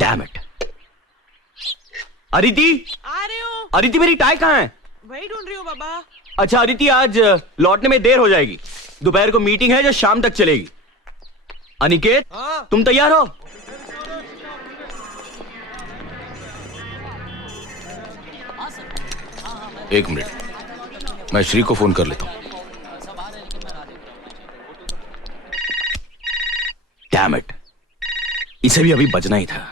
Damn it. Aditi, आ रहे हो? अदिति मेरी टाई कहाँ है? वही ढूंढ रही हूँ बाबा। अच्छा अदिति, आज लौटने में देर हो जाएगी। दोपहर को मीटिंग है जो शाम तक चलेगी। अनिकेत, तुम तैयार हो? एक मिनट, मैं श्री को फोन कर लेता हूं। डैम इट, इसे भी अभी बजना ही था।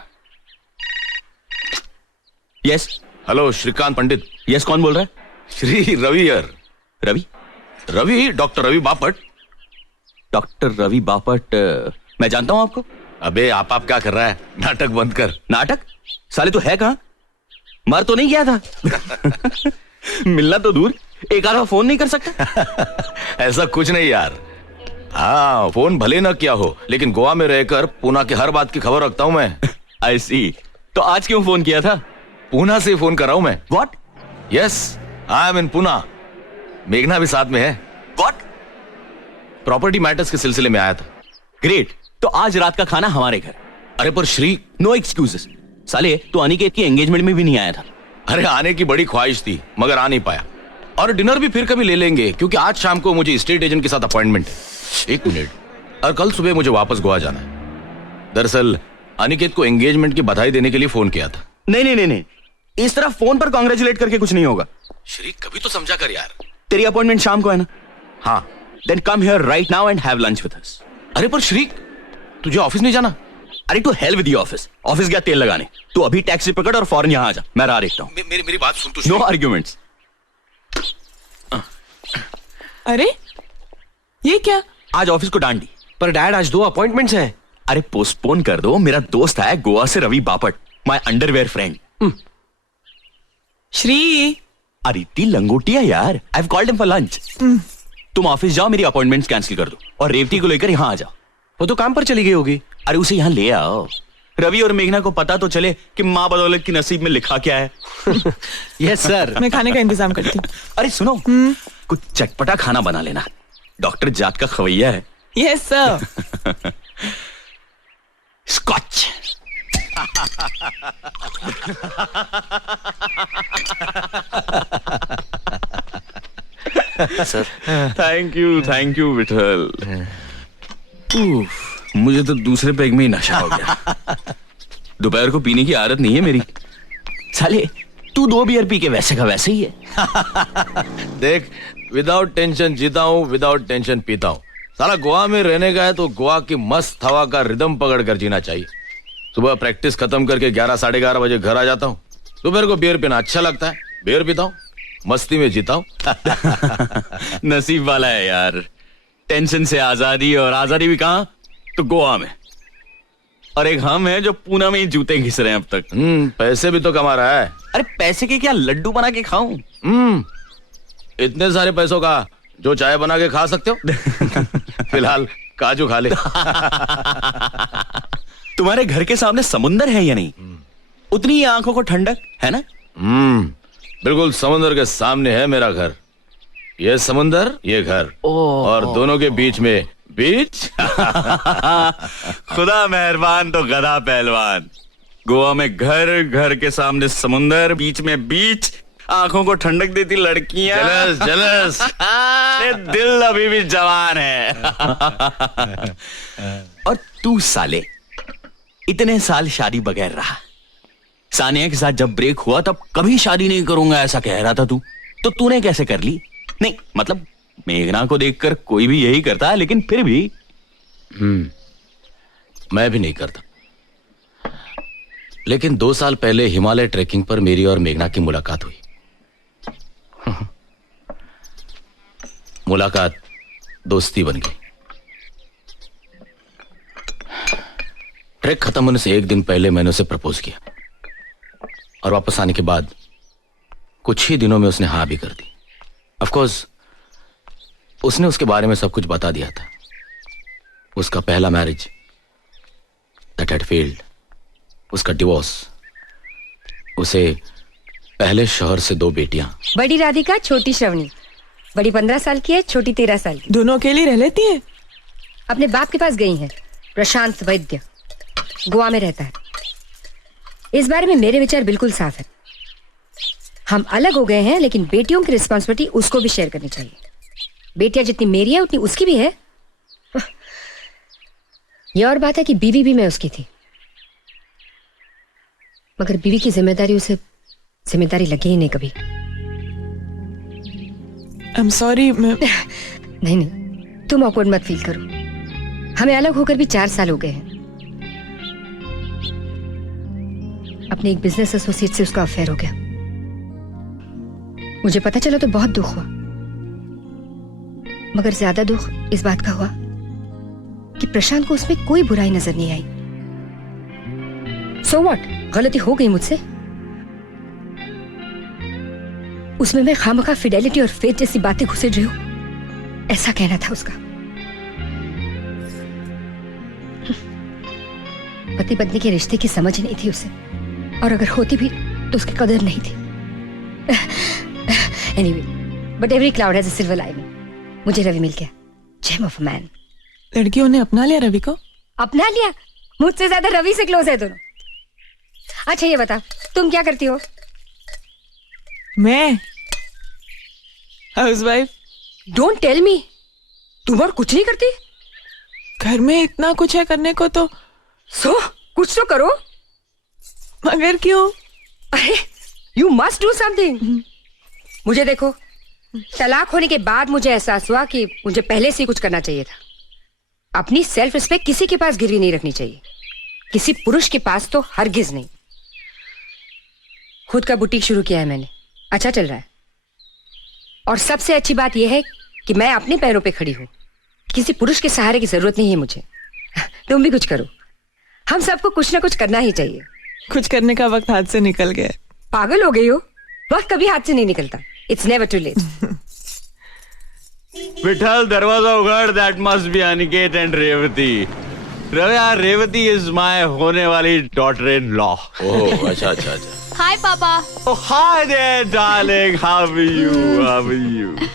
यस। हेलो श्रीकांत पंडित। यस, कौन बोल रहा है? श्री रवि यार। रवि? रवि, डॉक्टर रवि बापट। डॉक्टर रवि बापट? मैं जानता हूं आपको। अबे आप क्या कर रहा है? नाटक बंद कर। नाटक? साले तो है कहां? मर तो नहीं गया था? मिलना तो दूर, एक आधा फोन नहीं कर सकता? ऐसा कुछ नहीं यार। हाँ, फोन भले ना किया हो, लेकिन गोवा में रहकर पूना की हर बात की खबर रखता हूं मैं। आई सी। तो आज क्यों फोन किया था? पूना से फोन कर रहा हूं मैं। व्हाट? यस, आई एम इन पूना। मेघना भी साथ में है। व्हाट? प्रॉपर्टी मैटर्स के सिलसिले में आया था। ग्रेट। तो आज रात का खाना हमारे घर। अरे पर श्री। No excuses. साले तो अनिकेत की एंगेजमेंट में भी नहीं आया था। अरे आने की बड़ी ख्वाहिश थी मगर आ नहीं पाया। और डिनर भी फिर कभी ले लेंगे, क्योंकि आज शाम को मुझे स्टेट एजेंट के साथ अपॉइंटमेंट है। एक मिनट, और कल सुबह मुझे वापस गोवा जाना है। दरअसल अनिकेत को एंगेजमेंट की बधाई देने के लिए फोन किया था। नहीं, इस तरह फोन पर कांग्रेचुलेट करके कुछ नहीं होगा। श्री कभी तो समझा कर यार। तेरी अपॉइंटमेंट शाम को है ना? हाँ। Then come here right now and have lunch with us. अरे पर श्री, तुझे ऑफिस नहीं जाना? अरे to hell with the office. Office गया तेल लगाने। तू अभी टैक्सी पकड़ और फौरन यहाँ आ जा। मैं राह देखता हूँ। मेरी बात सुन तू। No arguments. अरे ये क्या? आज ऑफिस को डांट दी। पर डैड, आज 2 अपॉइंटमेंट्स हैं। अरे पोस्टपोन कर दो। मेरा दोस्त है गोवा से, Ravi Bapat, my underwear friend. Shri, Aditi लंगोटिया यार। I have called him for lunch. तुम ऑफिस जाओ, मेरी अपॉइंटमेंट्स कैंसिल कर दो और रेवती को लेकर यहाँ आ जाओ। वो तो काम पर चली गई होगी। अरे उसे यहाँ ले आओ। रवि और मेघना को पता तो चले कि माँ बदौलत की नसीब में लिखा क्या है। Yes sir. मैं खाने का इंतजाम करती हूँ। अरे सुनो, कुछ चटपटा खाना बना लेना। डॉक्टर जात का खवैया है। Yes sir. Scotch. Sir. Thank you Vithal. मुझे तो दूसरे पैग में ही नशा हो गया। दोपहर को पीने की आदत नहीं है मेरी। साले तू 2 बियर पी के वैसे का वैसे ही है। देख, विदाउट टेंशन जीता हूँ, विदाउट टेंशन पीता हूँ। साला गोवा में रहने का है तो गोवा की मस्त हवा का रिदम पकड़ कर जीना चाहिए। सुबह प्रैक्टिस खत्म करके 11 साढ़े 11 बजे घर आ जाता हूँ। दोपहर को बियर पीना अच्छा लगता है, बियर पीता हूँ, मस्ती में जीता हूँ। नसीब वाला है यार। टेंशन से आजादी, और आजादी भी कहाँ? तो गोवा में। और एक हम है जो पूना में ही जूते घिस रहे हैं अब तक। पैसे भी तो कमा रहा है। अरे पैसे के क्या, लड्डू बना के खाऊं? इतने सारे पैसों का जो चाय बना के खा सकते हो। फिलहाल काजू खा ले। तुम्हारे घर के सामने समुंदर है या नहीं? उतनी ही आंखों को ठंडक है ना? बिल्कुल समुंदर के सामने है मेरा घर। ये समुंदर, ये घर, और दोनों के बीच में बीच। खुदा मेहरबान तो गधा पहलवान। गोवा में घर, घर के सामने समुंदर, बीच में बीच, आंखों को ठंडक देती लड़कियां। Jealous jealous. दिल अभी भी जवान है। और तू साले इतने साल शादी बगैर रहा। सानिया के साथ जब ब्रेक हुआ तब कभी शादी नहीं करूंगा ऐसा कह रहा था तू। तो तूने कैसे कर ली? नहीं मतलब मेघना को देखकर कोई भी यही करता है, लेकिन फिर भी। मैं भी नहीं करता। लेकिन 2 साल पहले हिमालय ट्रैकिंग पर मेरी और मेघना की मुलाकात हुई। मुलाकात दोस्ती बन गई। ट्रैक खत्म होने से 1 दिन पहले मैंने उसे प्रपोज किया, और वापस आने के बाद कुछ ही दिनों में उसने हाँ भी कर दी। ऑफ कोर्स उसने उसके बारे में सब कुछ बता दिया था। उसका पहला मैरिज दैट हैड फेल्ड, उसका डिवोर्स, उसे पहले शौहर से 2 बेटियां। बड़ी राधिका, छोटी श्रवणी। बड़ी 15 साल की है, छोटी 13 साल की। दोनों अकेली रह लेती है? अपने बाप के पास गई हैं। प्रशांत वैद्य, गोवा में रहता है। इस बारे में मेरे विचार बिल्कुल साफ है। हम अलग हो गए हैं, लेकिन बेटियों की रिस्पॉन्सिबिलिटी उसको भी शेयर करनी चाहिए। बेटियां जितनी मेरी है उतनी उसकी भी है। ये और बात है कि बीवी भी मैं उसकी थी, मगर बीवी की जिम्मेदारी उसे जिम्मेदारी लगी ही नहीं कभी। I am sorry. मैं नहीं नहीं, तुम ऑकवर्ड मत फील करो। हमें अलग होकर भी 4 साल हो गए हैं। अपने एक बिजनेस एसोसिएट से उसका अफेयर हो गया। मुझे पता चला तो बहुत दुख हुआ, मगर ज्यादा दुख इस बात का हुआ कि प्रशांत को उसमें कोई बुराई नजर नहीं आई। सो व्हाट, गलती हो गई मुझसे। उसमें मैं खामखा फिडेलिटी और फेथ जैसी बातें घुसेड़ रही हूं, ऐसा कहना था उसका। पति पत्नी के रिश्ते की समझ ही नहीं थी उसे, और अगर होती भी तो उसकी कदर नहीं थी। Anyway, but every cloud has a silver lining. मुझे रवि मिल गया, जेम ऑफ अ मैन। लड़कियों ने अपना लिया रवि को। अपना लिया? मुझसे ज्यादा रवि से क्लोज है दोनों। अच्छा ये बता, तुम क्या करती हो? मैं हाउसवाइफ। डोंट टेल मी, तुम और कुछ नहीं करती? घर में इतना कुछ है करने को तो कुछ तो करो। मगर क्यों? अरे यू मस्ट डू समथिंग। मुझे देखो, तलाक होने के बाद मुझे एहसास हुआ कि मुझे पहले से ही कुछ करना चाहिए था। अपनी सेल्फ रिस्पेक्ट किसी के पास गिरवी नहीं रखनी चाहिए, किसी पुरुष के पास तो हरगिज नहीं। खुद का बुटीक शुरू किया है मैंने, अच्छा चल रहा है। और सबसे अच्छी बात यह है कि मैं अपने पैरों पे खड़ी हूं, किसी पुरुष के सहारे की जरूरत नहीं है मुझे। तुम भी कुछ करो, हम सबको कुछ ना कुछ करना ही चाहिए। कुछ करने का वक्त हाथ से निकल गया। पागल हो गई हो? वक्त कभी हाथ से नहीं निकलता। It's never too late. Vitthal, दरवाजा उगाड़। That must be Aniket and Revati. Revati is my होने वाली डॉटर इन लॉ। ओह अच्छा अच्छा अच्छा। हाय पापा। Oh, hi there, darling. How are you? How are you?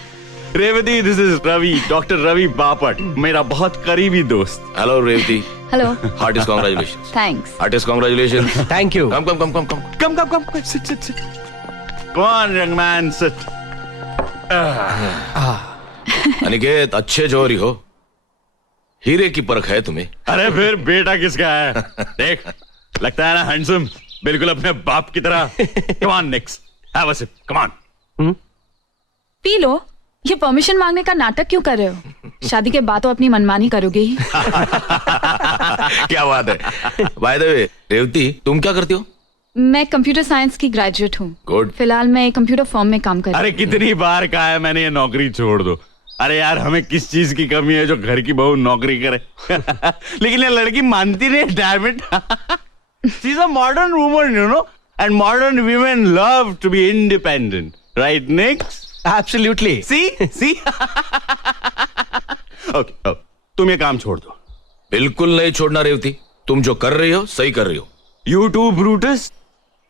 Revati, this is Ravi, Dr. Ravi Bapat, मेरा बहुत करीबी दोस्त। Hello Revati. Hello. Heartiest congratulations. Thanks. Heartiest congratulations. Thank you. Come come come come come. Come. Sit. Come on, young man, sit. Aniket, अच्छे जोरी हो, हीरे की परख है तुम्हें। अरे फिर बेटा किसका है? देख, लगता है ना हैंडसम, बिल्कुल अपने बाप की तरह। Come on, next. Have a sip. Come on. पी लो। ये परमिशन मांगने का नाटक क्यों कर रहे हो? शादी के बाद तो अपनी मनमानी करोगे ही। क्या बात है। बाय द वे रेवती, तुम क्या करती हो? मैं कंप्यूटर साइंस की ग्रेजुएट हूँ। गुड। फिलहाल मैं एक कंप्यूटर फर्म में काम कर रही अरे कितनी बार कहा है मैंने, ये नौकरी छोड़ दो। अरे यार, हमें किस चीज की कमी है जो घर की बहू नौकरी करे? लेकिन ये लड़की मानती नहीं। Damn it. She is a modern woman, you know, and modern women love to be independent, right Niks? Absolutely. See. Okay, तुम ये काम छोड़ दो। बिल्कुल नहीं छोड़ना रेवती, तुम जो कर रही हो सही कर रही हो। You too, Brutus?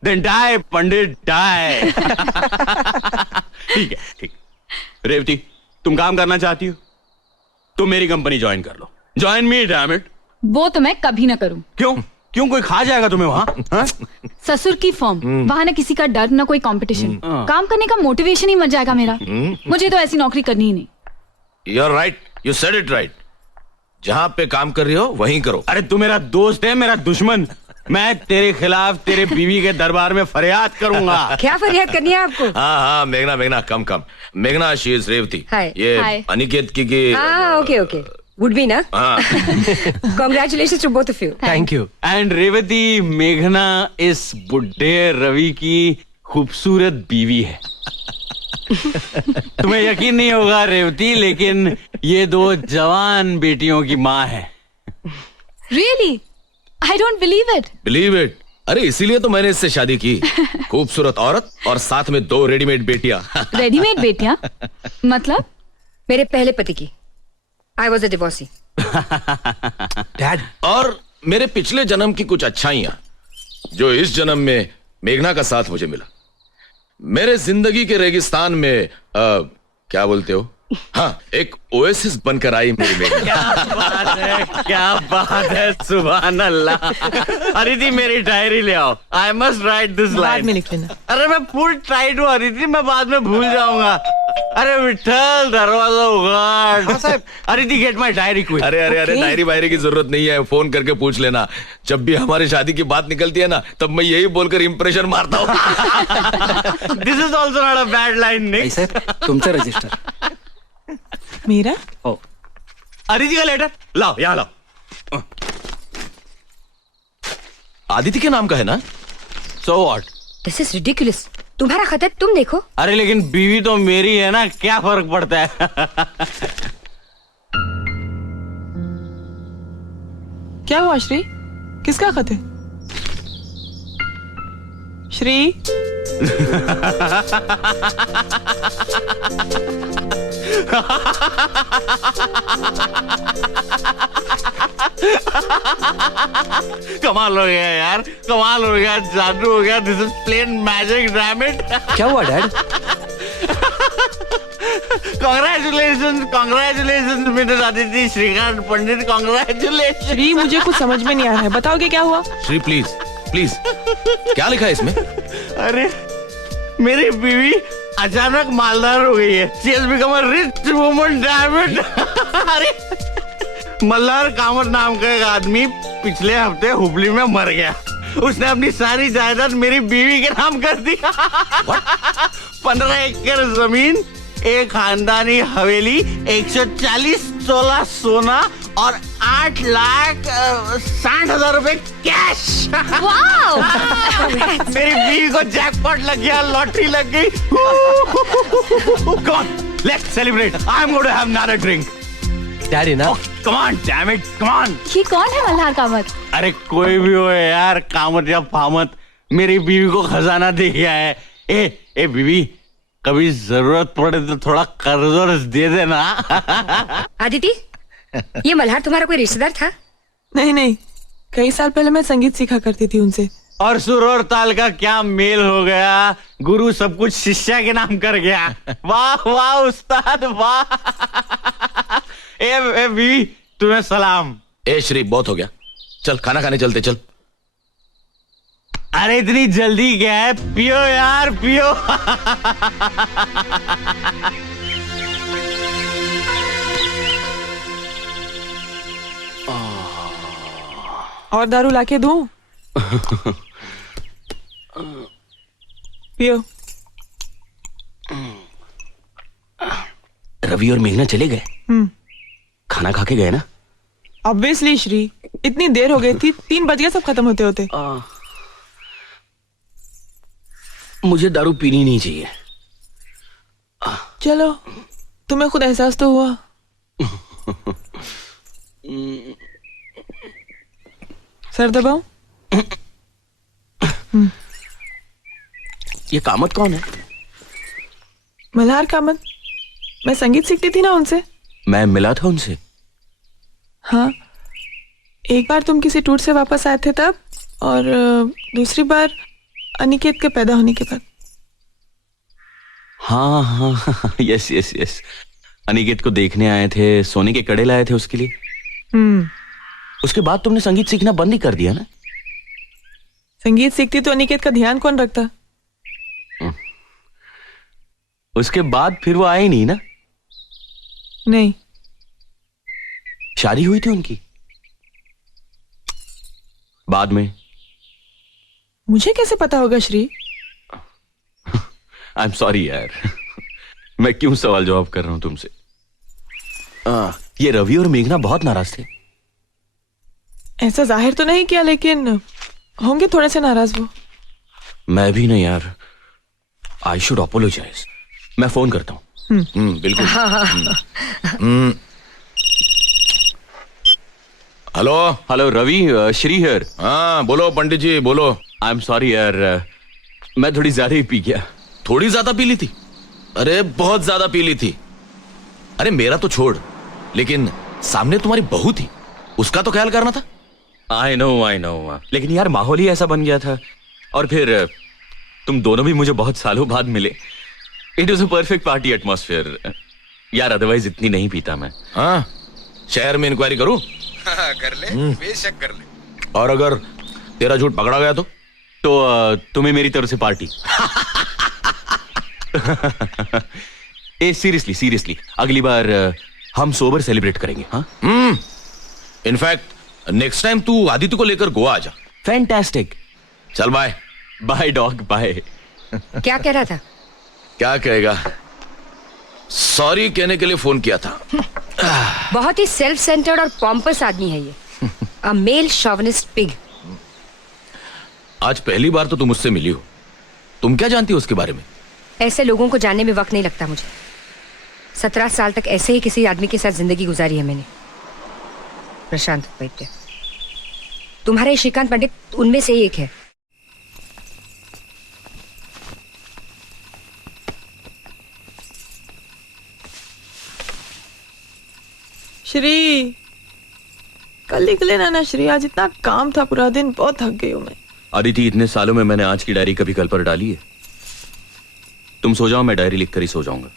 Then die, Pandit, die. ठीक है। रेवती, तुम काम करना चाहती हो? तुम मेरी कंपनी ज्वाइन कर लो। Join me, damn it. वो तो मैं कभी ना करूँ। क्यों कोई खा जाएगा तुम्हें वहां? ससुर की फर्म, वहां ना किसी का डर ना कोई कंपटीशन। काम करने का मोटिवेशन ही मर जाएगा मेरा। मुझे तो ऐसी नौकरी करनी ही नहीं। You are right, you said it right. जहां पे काम कर रही हो वहीं करो। अरे तू मेरा दोस्त है, मेरा दुश्मन। मैं तेरे खिलाफ तेरे बीवी के दरबार में फरियाद करूंगा। क्या फरियाद करनी है आपको? हाँ मेघना कम। मेघना, शी इज रेवती। हाय। ये हाय। अनिकेत की हाँ, ओके। वुड बी ना? हाँ। Congratulations to both of you. Thank you. And Revathi, मेघना इस बुढ़े रवि की खूबसूरत बीवी है। तुम्हें यकीन नहीं होगा रेवती, लेकिन ये 2 जवान बेटियों की माँ है। Really? I don't believe it. Believe it. अरे इसीलिए तो मैंने इससे शादी की। खूबसूरत औरत और साथ में 2 रेडीमेड बेटियां। रेडीमेड बेटियां? मतलब? मेरे पहले पति की। I was a divorcee. Dad, और मेरे पिछले जन्म की कुछ अच्छाइयां जो इस जन्म में मेघना का साथ मुझे मिला। मेरे जिंदगी के रेगिस्तान में क्या बोलते हो, हाँ, एक ओएसिस बनकर आई मेरी बेटी। क्या बात है, सुभान अल्लाह। अदिति मेरी डायरी ले आओ, आई मस्ट राइट दिस बाद लाइन। में लिख लेना। अरे मैं फुल टाइट हूँ अदिति, मैं बाद में भूल जाऊंगा। अरे विठल दरवाजा उगाड़। Aditi get my diary quick. अरे डायरी वायरी की जरूरत नहीं है, फोन करके पूछ लेना। जब भी हमारी शादी की बात निकलती है ना, तब मैं यही बोलकर इंप्रेशन मारता हूँ। This is also not a bad line nick. साहेब तुमचं रजिस्टर. मेरा? हो. अदिति का लेटर लाओ, यहाँ लाओ। आदित्य के नाम का है ना? So what? This is ridiculous. तुम्हारा खत है, तुम देखो. अरे लेकिन बीवी तो मेरी है ना, क्या फर्क पड़ता है? क्या हुआ श्री? किसका खत है? श्री? कमाल हो गया यार, कमाल हो गया, जादू हो गया। This is plain magic, damn it. क्या हुआ dad? Congratulation, congratulation mister Aditya Shrikant Pandit, congratulation. Shri, मुझे कुछ समझ में नहीं आ रहा है, बताओगे क्या हुआ? श्री प्लीज प्लीज, क्या लिखा है इसमें? अरे मेरी बीवी अचानक मालदार हो गई है। She has become a rich woman, damn it. अरे मल्हार कामत नाम का एक आदमी पिछले हफ्ते हुबली में मर गया। उसने अपनी सारी जायदाद मेरी बीवी के नाम कर दी। 15 एकड़ जमीन, एक खानदानी हवेली, 140 तोला सोना और 8,60,000 रुपए कैश। वाओ! मेरी बीवी को जैकपॉट लग गया, लॉटरी लग गई। Come on, let's celebrate. I'm going to have another drink. Daddy ना. Oh, come on, damn it, come on. ये कौन है मल्हार कामत? अरे कोई भी हो यार, कामत या फामत, मेरी बीवी को खजाना दे गया है। ए बीवी, कभी जरूरत पड़े तो थोड़ा कर्ज वर्ज दे देना। आदिति, ये मल्हार तुम्हारा कोई रिश्तेदार था? नहीं नहीं, कई साल पहले मैं संगीत सीखा करती थी उनसे। और सुर और ताल का क्या मेल हो गया, गुरु सब कुछ शिष्या के नाम कर गया। वाह वाह उस्ताद वाह। ए बीवी, तुम्हें सलाम। ए श्री, बहुत हो गया, चल खाना खाने चलते, चल। अरे इतनी जल्दी क्या है, पियो यार पियो। और दारू लाके दूं? पियो। रवि और मेघना चले गए? खाना खा के गए ना? ऑब्वियसली श्री, इतनी देर हो गई थी, 3 बज गए सब खत्म होते होते। मुझे दारू पीनी नहीं चाहिए। चलो, तुम्हें खुद एहसास तो हुआ। सर दबाओ। ये कामत कौन है? मल्हार कामत, मैं संगीत सीखती थी ना उनसे। मैं मिला था उनसे। हाँ, एक बार तुम किसी टूर से वापस आए थे तब, और दूसरी बार अनिकेत के पैदा होने के बाद। हाँ हाँ, यस यस यस, अनिकेत को देखने आए थे, सोने के कड़े लाए थे उसके लिए। उसके बाद तुमने संगीत सीखना बंद ही कर दिया ना? संगीत सीखती तो अनिकेत का ध्यान कौन रखता? उसके बाद फिर वो आए ही नहीं ना? नहीं। शादी हुई थी उनकी बाद में? मुझे कैसे पता होगा श्री? आई एम सॉरी यार, मैं क्यों सवाल जवाब कर रहा हूं तुमसे। ये रवि और मेघना बहुत नाराज थे। ऐसा जाहिर तो नहीं किया, लेकिन होंगे थोड़े से नाराज वो। मैं भी नहीं यार, आई शुड अपोलोजाइज। मैं फोन करता हूँ। बिल्कुल। Hello hello Ravi, Shri here. हाँ बोलो पंडित जी, बोलो। आई एम सॉरी यार, मैं थोड़ी ज्यादा ही पी गया। थोड़ी ज्यादा पी ली थी? अरे बहुत ज्यादा पी ली थी। अरे मेरा तो छोड़, लेकिन सामने तुम्हारी बहू थी, उसका तो ख्याल करना था। आई नो, लेकिन यार माहौल ही ऐसा बन गया था। और फिर तुम दोनों भी मुझे बहुत सालों बाद मिले। It was a perfect party atmosphere. यार अदरवाइज इतनी नहीं पीता मैं। हाँ, शहर में इंक्वायरी करूं? कर ले, बेशक कर ले। और अगर तेरा झूठ पकड़ा गया तो तुम्हें मेरी तरफ से पार्टी। ए सीरियसली अगली बार हम सोबर सेलिब्रेट करेंगे। हाँ, इनफैक्ट नेक्स्ट टाइम तू आदित्य को लेकर गोवा आ जा। फैंटास्टिक। चल बाय। Bye dog bye. क्या कह रहा था? क्या कहेगा, सॉरी कहने के लिए फोन किया था। बहुत ही सेल्फ सेंटर्ड और पॉम्पस आदमी है ये। अ मेल शॉविनिस्ट पिग। आज पहली बार तो तुम मुझसे मिली हो, तुम क्या जानती हो उसके बारे में? ऐसे लोगों को जानने में वक्त नहीं लगता मुझे। 17 साल तक ऐसे ही किसी आदमी के साथ जिंदगी गुजारी है मैंने। प्रशांत वैद्य, तुम्हारा ये श्रीकांत पंडित उनमें से एक है। श्री, कल निकले ना श्री, आज इतना काम था पूरा दिन, बहुत थक गई हूँ मैं। अदिति, इतने सालों में मैंने आज की डायरी कभी कल पर डाली है? तुम सो जाओ, मैं डायरी लिखकर ही सो जाऊंगा।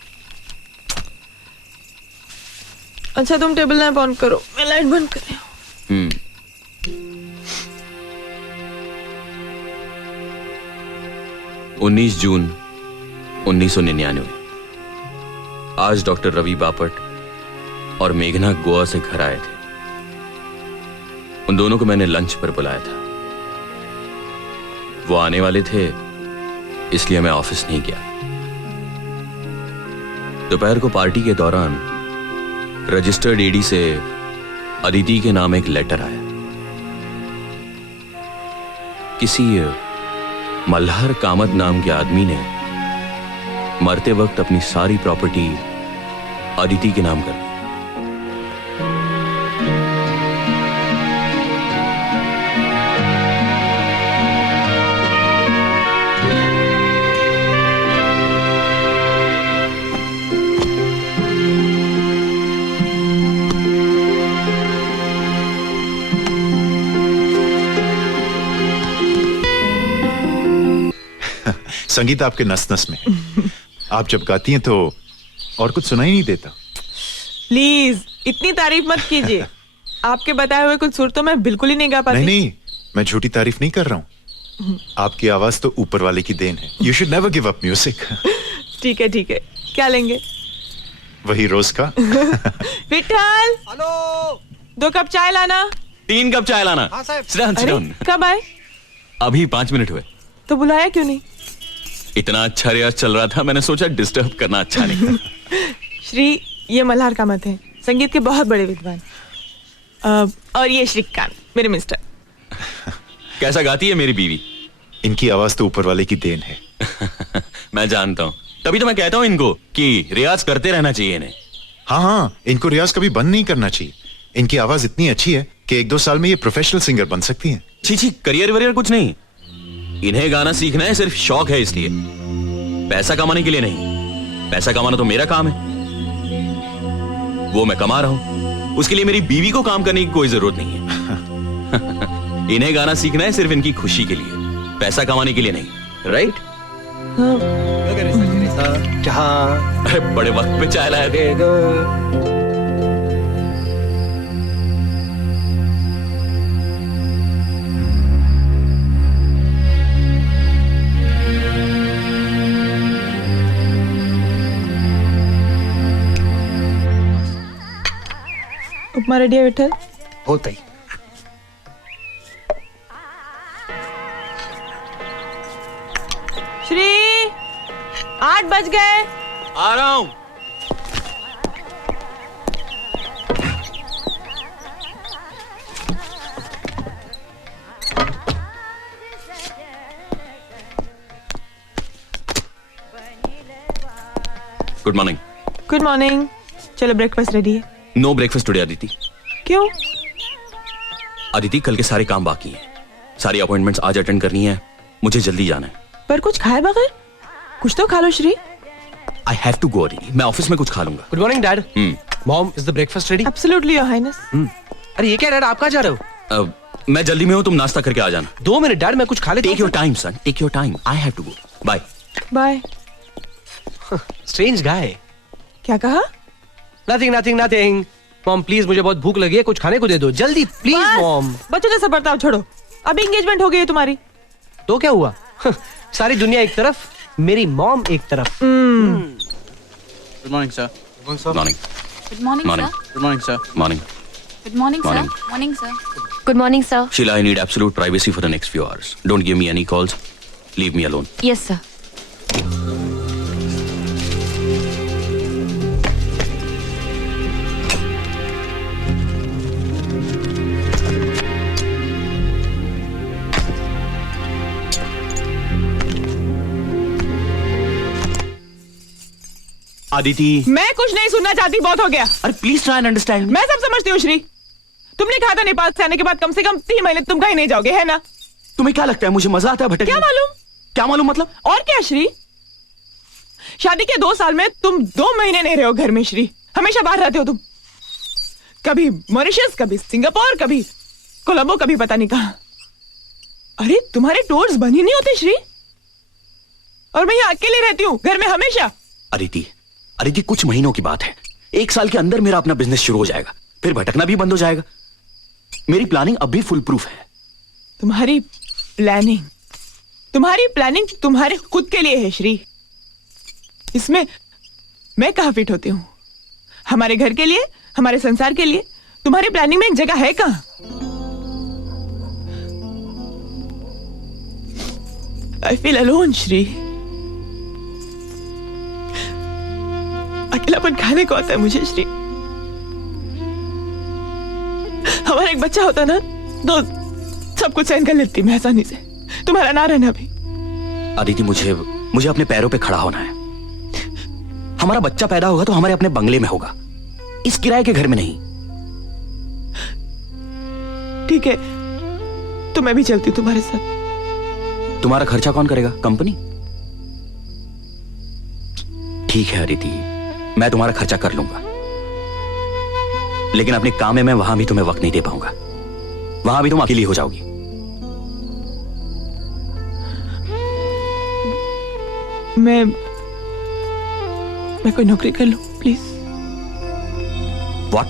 अच्छा तुम टेबल लैंप ऑन करो, मैं लाइट बंद कर रही हूँ। 19 जून 1999। आज डॉक्टर रवि बापट और मेघना गोवा से घर आए थे। उन दोनों को मैंने लंच पर बुलाया था। वो आने वाले थे, इसलिए मैं ऑफिस नहीं गया। दोपहर को पार्टी के दौरान रजिस्टर्ड एडी से अदिति के नाम एक लेटर आया। किसी मल्हार कामत नाम के आदमी ने मरते वक्त अपनी सारी प्रॉपर्टी अदिति के नाम कर दी। संगीत आपके नस नस में है। आप जब गाती हैं तो और कुछ सुनाई नहीं देता। प्लीज इतनी तारीफ मत कीजिए। आपके बताए हुए कुछ सुर तो मैं बिल्कुल ही नहीं गा पाती। नहीं, मैं झूठी तारीफ नहीं कर रहा हूँ। आपकी आवाज तो ऊपर वाले की देन है। You should never give up music. ठीक है, क्या लेंगे? वही रोज का। विठल, हेलो, 2 कप चाय लाना। 3 कप चाय लाना। हाँ साहब। Sit down, sit अरे down। कब आए? अभी 5 मिनट हुए। तो बुलाया क्यों नहीं? इतना अच्छा रियाज चल रहा था, मैंने सोचा डिस्टर्ब करना अच्छा नहीं। श्री, ये मल्हार कामत है, संगीत के बहुत बड़े विद्वान। और ये श्रीकांत, मेरे मिस्टर। कैसा गाती है मेरी बीवी? इनकी आवाज तो ऊपर वाले की देन है। मैं जानता हूँ, तभी तो मैं कहता हूँ इनको कि रियाज करते रहना चाहिए इन्हें। हाँ, इनको रियाज कभी बंद नहीं करना चाहिए। इनकी आवाज इतनी अच्छी है कि 1-2 साल में ये प्रोफेशनल सिंगर बन सकती हैं। छी, करियर वरियर कुछ नहीं। इन्हें गाना सीखना है, सिर्फ शौक है, इसलिए पैसा कमाने के लिए नहीं। पैसा कमाना तो मेरा काम है, वो मैं कमा रहा हूं। उसके लिए मेरी बीवी को काम करने की कोई जरूरत नहीं है। इन्हें गाना सीखना है सिर्फ इनकी खुशी के लिए, पैसा कमाने के लिए नहीं। राइट? जहाँ अरे बड़े वक्त पे चाय लाया थे। उपमा रेडी है विठल? होता ही। श्री, 8 बज गए। आ रहा हूं। Good morning. Good morning. चलो ब्रेकफास्ट रेडी है। No breakfast today Aditi. क्यों? अदिति, कल के सारे काम बाकी हैं। सारी अपॉइंटमेंट्स आज अटेंड करनी है, मुझे जल्दी जाना है। पर कुछ खाए बगैर? कुछ तो खा लो Shri. I have to go Aditi, मैं ऑफिस में कुछ खा लूंगा। Good morning dad. Mom, is the breakfast ready? Absolutely your highness. अरे ये क्या डैड, आप कहाँ जा रहे हो? मैं जल्दी में हूँ, तुम नाश्ता करके आ जाना। 2 मिनट डैड, मैं कुछ खा लेता take your time son, take your time. I have to go. Bye. Bye. Strange guy. क्या कहा? Nothing nothing nothing. Mom please, मुझे बहुत भूख लगी है, कुछ खाने को दे दो जल्दी प्लीज बस, मॉम। बच्चों जैसा बर्ताव छोड़ो, अभी एंगेजमेंट हो गई है तुम्हारी। तो क्या हुआ? सारी दुनिया एक तरफ, मेरी मॉम एक तरफ। Good morning sir. Morning good morning Morning. Sir. Good morning sir. Morning good morning sir. Morning. Morning sir. Good morning sir. Sheila, I need absolute privacy for the next few hours. Don't give me any calls. Leave me alone. Yes sir. Aditi, मैं कुछ नहीं सुनना चाहती, बहुत हो गया। अरे please try and understand. मैं सब समझती हूँ श्री, तुमने कहा था नेपाल से आने के बाद कम से कम 3 महीने तुम कहीं नहीं जाओगे, है ना? तुम्हें क्या लगता है मुझे मजा आता है भटकने? क्या मालूम? क्या मालूम मतलब? और क्या श्री, शादी के 2 साल में तुम 2 महीने नहीं रहे हो घर में श्री, हमेशा बाहर रहते हो तुम। कभी मॉरिशस, कभी सिंगापुर, कभी कोलंबो, कभी पता नहीं कहां। अरे तुम्हारे टूर्स बन ही नहीं होते श्री, और मैं यहाँ अकेले रहती हूँ घर में हमेशा। अदिति, अदिति कुछ महीनों की बात है, 1 साल के अंदर मेरा अपना बिजनेस शुरू हो जाएगा, फिर भटकना भी बंद हो जाएगा। मेरी प्लानिंग अब भी फुल प्रूफ है। तुम्हारी प्लानिंग तुम्हारे खुद के लिए है श्री, इसमें मैं कहाँ फिट होती हूँ? हमारे घर के लिए, हमारे संसार के लिए तुम्हारी प्लानिंग में एक जगह है कहाँ? आई फील अलोन श्री, अकेलापन खाने को आता है मुझे श्री। हमारा एक बच्चा होता ना तो सब कुछ सहन कर लेती मैं आसानी से, तुम्हारा ना रहना भी। आदिति, मुझे अपने पैरों पे खड़ा होना है। हमारा बच्चा पैदा होगा तो हमारे अपने बंगले में होगा, इस किराए के घर में नहीं। ठीक है, तो मैं भी चलती हूँ तुम्हारे साथ। तुम्हारा खर्चा कौन करेगा? कंपनी? ठीक है अदिति, मैं तुम्हारा खर्चा कर लूंगा, लेकिन अपने काम में मैं वहां भी तुम्हें वक्त नहीं दे पाऊंगा, वहां भी तुम अकेली हो जाओगी। मैं कोई नौकरी कर लूं प्लीज? व्हाट?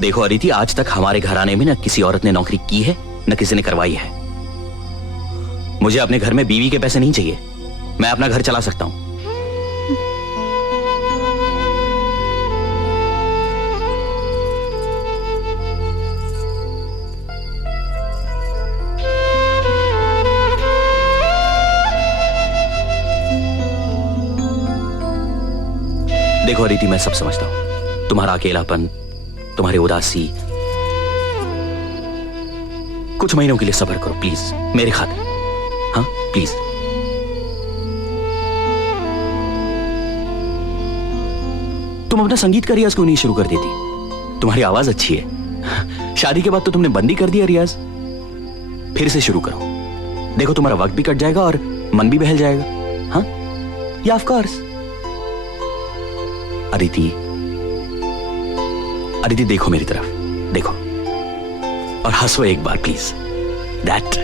देखो अदिति, आज तक हमारे घराने में न किसी औरत ने नौकरी की है न किसी ने करवाई है। मुझे अपने घर में बीवी के पैसे नहीं चाहिए, मैं अपना घर चला सकता हूं। देखो अदिति, मैं सब समझता हूं, तुम्हारा अकेलापन, तुम्हारी उदासी। कुछ महीनों के लिए सब्र करो प्लीज, मेरे खातिर। हाँ प्लीज। तुम अपना संगीत का रियाज क्यों नहीं शुरू कर देती? तुम्हारी आवाज अच्छी है। शादी के बाद तो तुमने बंद ही कर दिया रियाज, फिर से शुरू करो। देखो तुम्हारा वक्त भी कट जाएगा और मन भी बहल जाएगा। हाँ या ऑफ कोर्स। अदिति देखो मेरी तरफ, देखो और हंसो एक बार please. That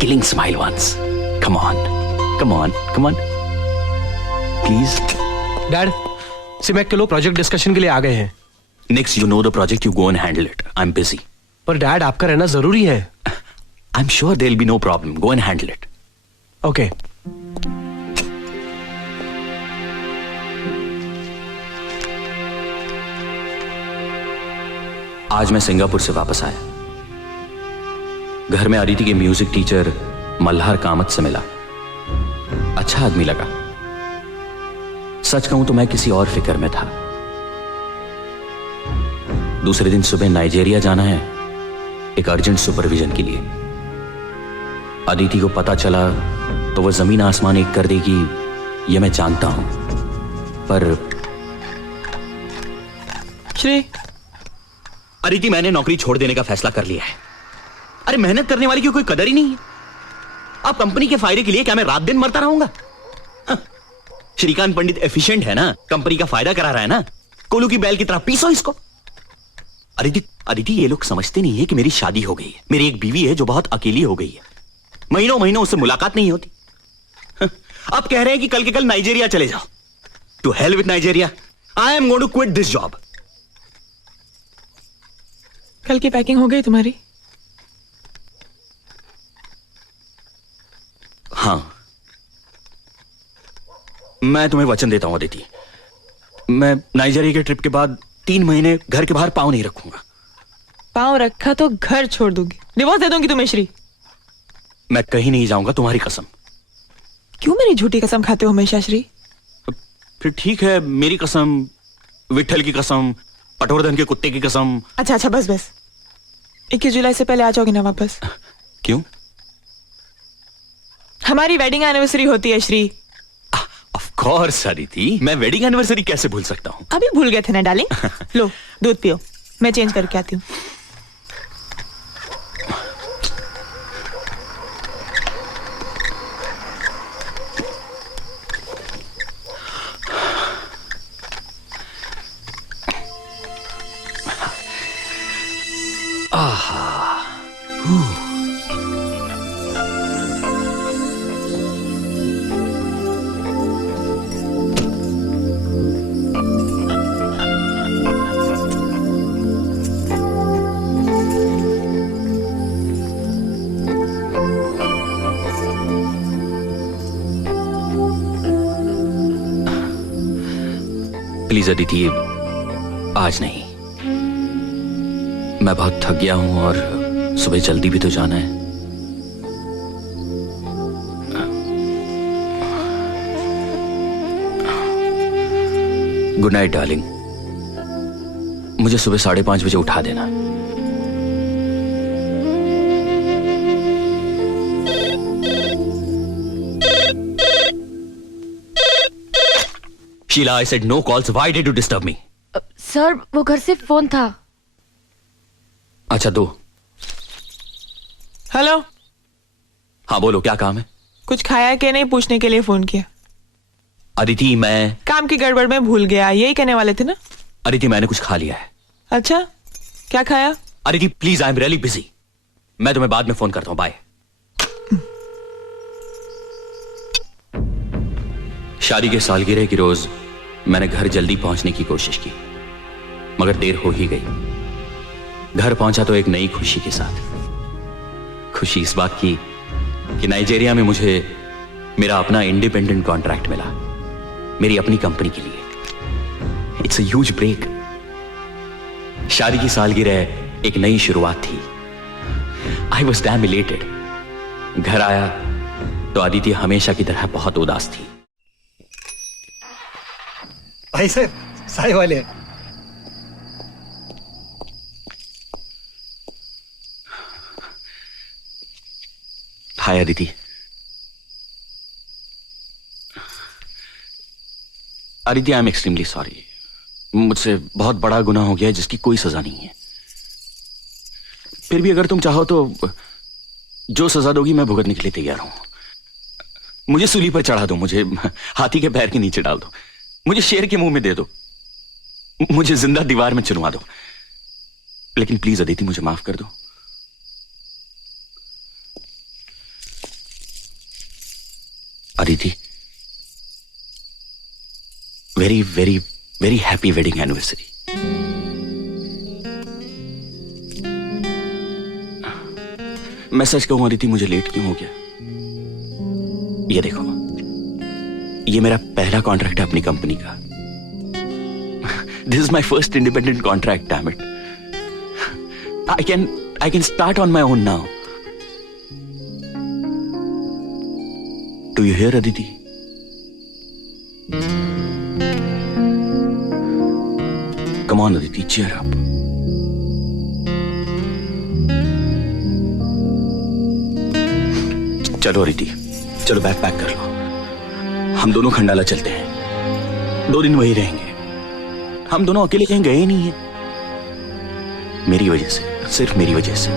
killing smile once. Come on please. Dad, सिमेक के लोग प्रोजेक्ट डिस्कशन के लिए आ गए हैं। Next you know the project, you go and handle it. I am busy. पर डैड, आपका रहना जरूरी है। I am sure there will be no problem, go and handle it. Okay. आज मैं सिंगापुर से वापस आया। घर में अदिति के म्यूजिक टीचर मल्हार कामत से मिला। अच्छा आदमी लगा। सच कहूं तो मैं किसी और फिक्र में था। दूसरे दिन सुबह नाइजीरिया जाना है एक अर्जेंट सुपरविजन के लिए। अदिति को पता चला तो वह जमीन आसमान एक कर देगी, यह मैं जानता हूं, पर श्री, अदिति मैंने नौकरी छोड़ देने का फैसला कर लिया है। अरे मेहनत करने वाली की कोई कदर ही नहीं है। अब कंपनी के फायदे के लिए क्या मैं रात दिन मरता रहूंगा? हाँ। श्रीकांत पंडित एफिशिएंट है ना, कंपनी का फायदा करा रहा है ना, कोलू की बैल की तरह पीसो इसको। अदिति ये लोग समझते नहीं है कि मेरी शादी हो गई है, मेरी एक बीवी है जो बहुत अकेली हो गई है, महीनों उससे मुलाकात नहीं होती। हाँ। अब कह रहे हैं कि कल के कल नाइजीरिया चले जाओ। To hell with Nigeria, I am going to quit this job. कल की पैकिंग हो गई तुम्हारी? हाँ, मैं तुम्हें वचन देता हूं अदिति, मैं नाइजीरिया के ट्रिप के बाद 3 महीने घर के बाहर पांव नहीं रखूंगा। पाँव रखा तो घर छोड़ दूंगी, डिवोर्स दे दूंगी तुम्हें श्री। मैं कहीं नहीं जाऊंगा, तुम्हारी कसम। क्यों मेरी झूठी कसम खाते हो हमेशा श्री? फिर ठीक है, मेरी कसम, विठल की कसम, पटवर्धन के कुत्ते की कसम। अच्छा अच्छा, बस बस। 21 जुलाई से पहले आ जाओगे ना वापस? क्यों? हमारी वेडिंग एनिवर्सरी होती है श्री। ऑफ कोर्स अदिति, मैं वेडिंग एनिवर्सरी कैसे भूल सकता हूं? अभी भूल गए थे ना डार्लिंग। लो दूध पियो, मैं चेंज करके आती हूँ। प्लीज अदिति, आज नहीं। मैं बहुत थक गया हूं और सुबह जल्दी भी तो जाना है। गुड नाइट डार्लिंग, मुझे सुबह 5:30 बजे उठा देना। Sheela, I said no calls. Why did you disturb me? Sir वो घर से फोन था। अच्छा, दो। हेलो, हाँ बोलो, क्या काम है? कुछ खाया कि नहीं पूछने के लिए फोन किया। अदिति, मैं काम की गड़बड़ में भूल गया, यही कहने वाले थे ना? अदिति, मैंने कुछ खा लिया है। अच्छा, क्या खाया? Aditi please, I am really busy. मैं तुम्हें बाद में फोन करता हूं, बाय। शादी के सालगिरह की रोज मैंने घर जल्दी पहुंचने की कोशिश की, मगर देर हो ही गई। घर पहुंचा तो एक नई खुशी के साथ। खुशी इस बात की कि नाइजीरिया में मुझे मेरा अपना इंडिपेंडेंट कॉन्ट्रैक्ट मिला, मेरी अपनी कंपनी के लिए। It's a huge break. शादी की सालगिरह एक नई शुरुआत थी। I was damn elated. घर आया तो अदिति हमेशा की तरह बहुत उदास थी। भाई साहब, साय वाले हैं। Hi Aditi. Aditi, I am extremely sorry. मुझसे बहुत बड़ा गुनाह हो गया है जिसकी कोई सजा नहीं है। फिर भी अगर तुम चाहो तो जो सजा दोगी मैं भुगतने के लिए तैयार हूं। मुझे सूली पर चढ़ा दो, मुझे हाथी के पैर के नीचे डाल दो, मुझे शेर के मुंह में दे दो, मुझे जिंदा दीवार में चुनवा दो, लेकिन प्लीज अदिति मुझे माफ कर दो। Aditi, very very very happy wedding anniversary. मैं सच कहूं अदिति, मुझे लेट क्यों हो गया? ये देखो, ये मेरा पहला कॉन्ट्रैक्ट है अपनी कंपनी का। This is my first independent contract, damn it. I can start on my own now. Do you here Aditi? Come on, Aditi, cheer up. चलो अदिति, चलो बैग पैक कर लो। हम दोनों खंडाला चलते हैं, 2 दिन वहीं रहेंगे। हम दोनों अकेले कहीं गए नहीं हैं, मेरी वजह से, सिर्फ मेरी वजह से।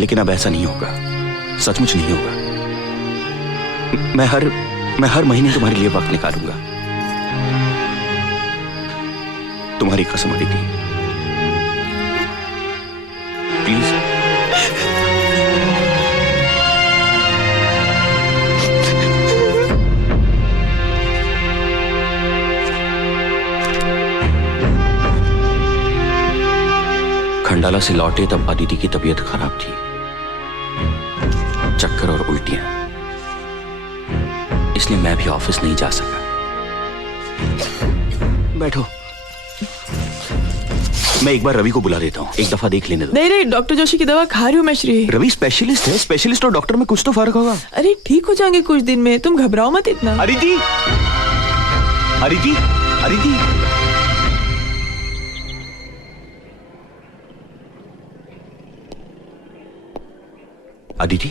लेकिन अब ऐसा नहीं होगा, सचमुच नहीं होगा। मैं हर महीने तुम्हारे लिए वक्त निकालूंगा। तुम्हारी कसम अदिति, प्लीज। खंडाला से लौटे तब अदिति की तबीयत खराब थी, चक्कर और उल्टियां, इसलिए मैं भी ऑफिस नहीं जा सका। बैठो, मैं एक बार रवि को बुला देता हूँ, एक दफा देख लेने दो। नहीं नहीं, डॉक्टर जोशी की दवा खा रही हूँ मैं श्री। रवि स्पेशलिस्ट है, स्पेशलिस्ट और डॉक्टर में कुछ तो फर्क होगा। अरे ठीक हो जाएंगे कुछ दिन में, तुम घबराओ मत इतना। अदिति, अदिति, अदिति, अदिति,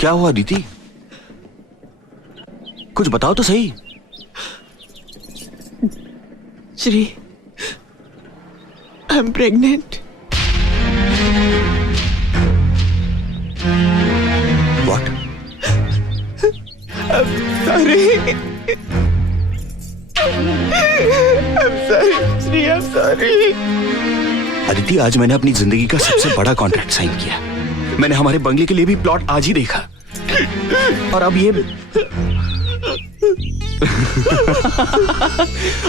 क्या हुआ अदिति? कुछ बताओ तो सही। Shri, I am pregnant. What? Sorry, Shri, I am sorry. Aditi, आज मैंने अपनी जिंदगी का सबसे बड़ा कॉन्ट्रैक्ट साइन किया। मैंने हमारे बंगले के लिए भी प्लॉट आज ही देखा, और अब ये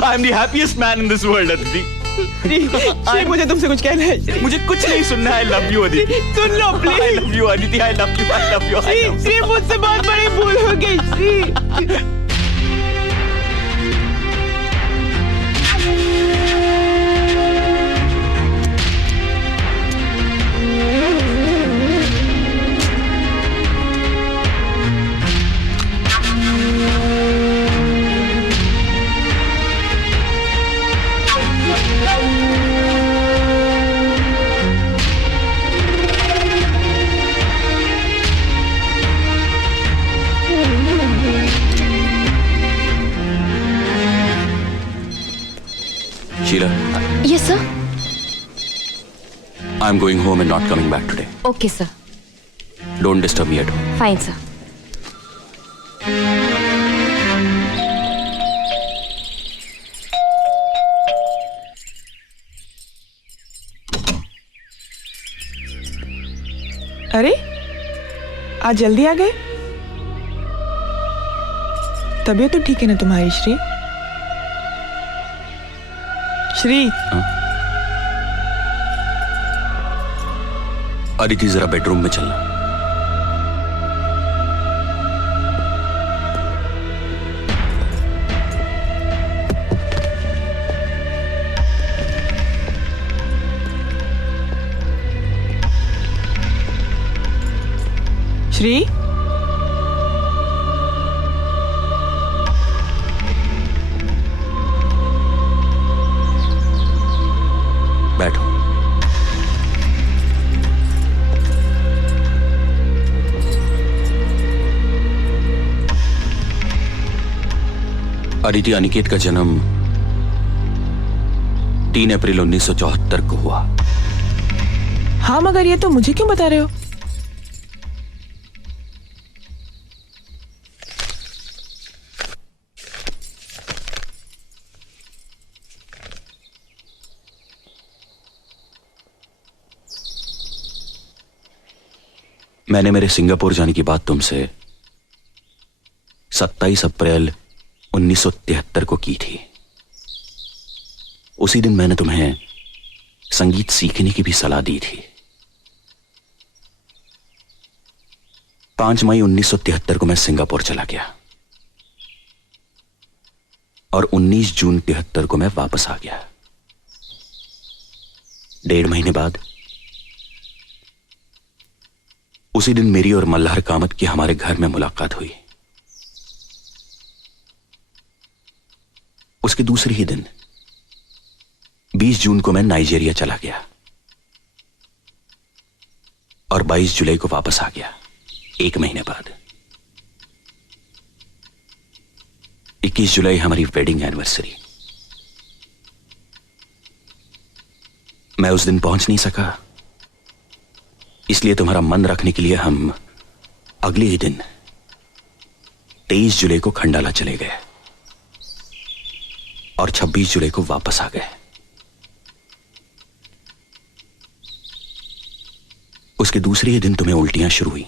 I am the happiest man in this world Aditi. Shri, मुझे तुमसे कुछ कहना है श्री। मुझे कुछ नहीं सुनना है। I love you Aditi. Soon low I please. Love you Aditi, I love you, I love you, I love Shri, मुझसे बहुत बड़ी भूल हो गई Shri. Sheila, yes sir. I'm going home and not coming back today. Okay sir, Don't disturb me at home. Fine sir. अरे आज जल्दी आ गए? तबीयत तो ठीक है ना तुम्हारी श्री? श्री, अदिति, जरा बेडरूम में चलना। श्री, बैठो। अदिति, अनिकेत का जन्म 3 अप्रैल 1974 को हुआ। हाँ मगर ये तो मुझे क्यों बता रहे हो? मैंने मेरे सिंगापुर जाने की बात तुमसे 27 अप्रैल 1973 को की थी। उसी दिन मैंने तुम्हें संगीत सीखने की भी सलाह दी थी। 5 मई 1973 को मैं सिंगापुर चला गया और 19 जून 73 को मैं वापस आ गया। 1.5 महीने बाद उसी दिन मेरी और मल्हार कामत की हमारे घर में मुलाकात हुई। उसके दूसरे ही दिन 20 जून को मैं नाइजीरिया चला गया और 22 जुलाई को वापस आ गया। 1 महीने बाद 21 जुलाई हमारी वेडिंग एनिवर्सरी। मैं उस दिन पहुंच नहीं सका, इसलिए तुम्हारा मन रखने के लिए हम अगले ही दिन 23 जुलाई को खंडाला चले गए और 26 जुलाई को वापस आ गए। उसके दूसरे ही दिन तुम्हें उल्टियां शुरू हुई।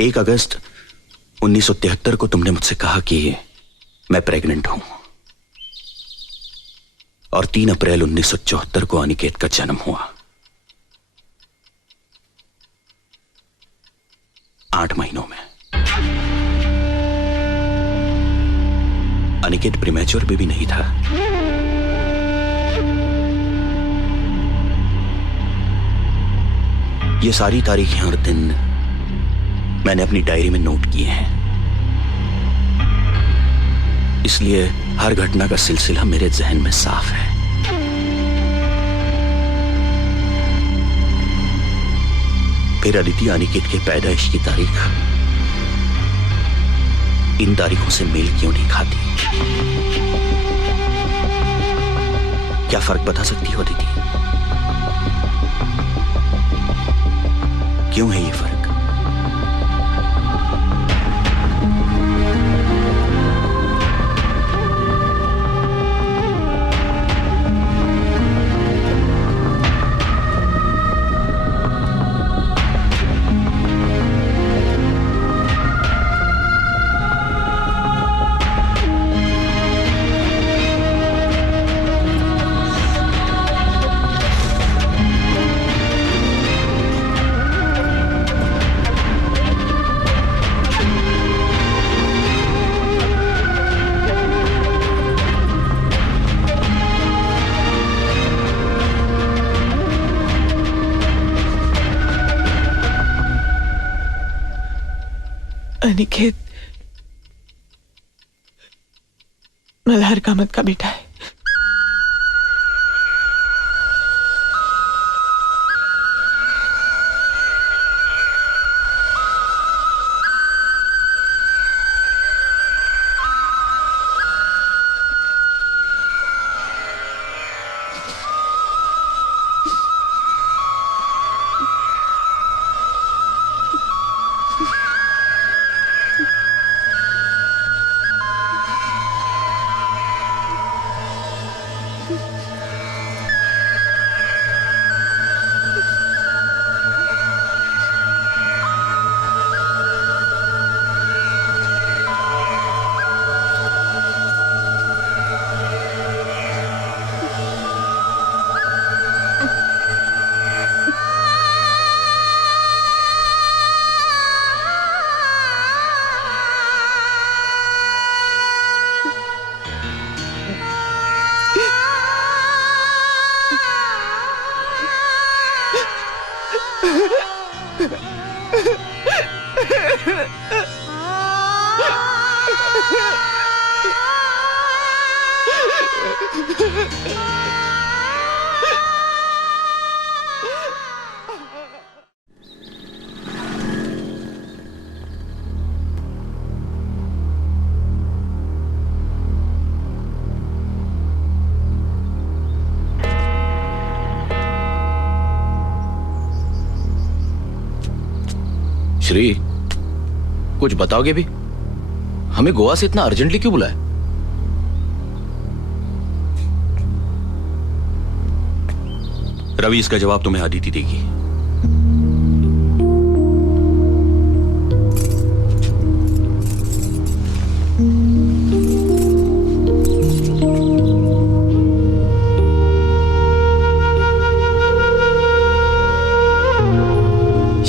1 अगस्त 1973 को तुमने मुझसे कहा कि मैं प्रेग्नेंट हूं और 3 अप्रैल 1974 को अनिकेत का जन्म हुआ। 8 महीनों में अनिकेत प्रीमैच्योर बेबी नहीं था। ये सारी तारीखें और दिन मैंने अपनी डायरी में नोट किए हैं, इसलिए हर घटना का सिलसिला मेरे जहन में साफ है। फिर अदिति अनिकेत के पैदाइश की तारीख इन तारीखों से मेल क्यों नहीं खाती? क्या फर्क बता सकती हो अदिति? क्यों है ये फर्क? अनिकेत मल्हार कामत का बेटा है। श्री, कुछ बताओगे भी? हमें गोवा से इतना अर्जेंटली क्यों बुलाया? रवि, इसका जवाब तुम्हें अदिति देगी।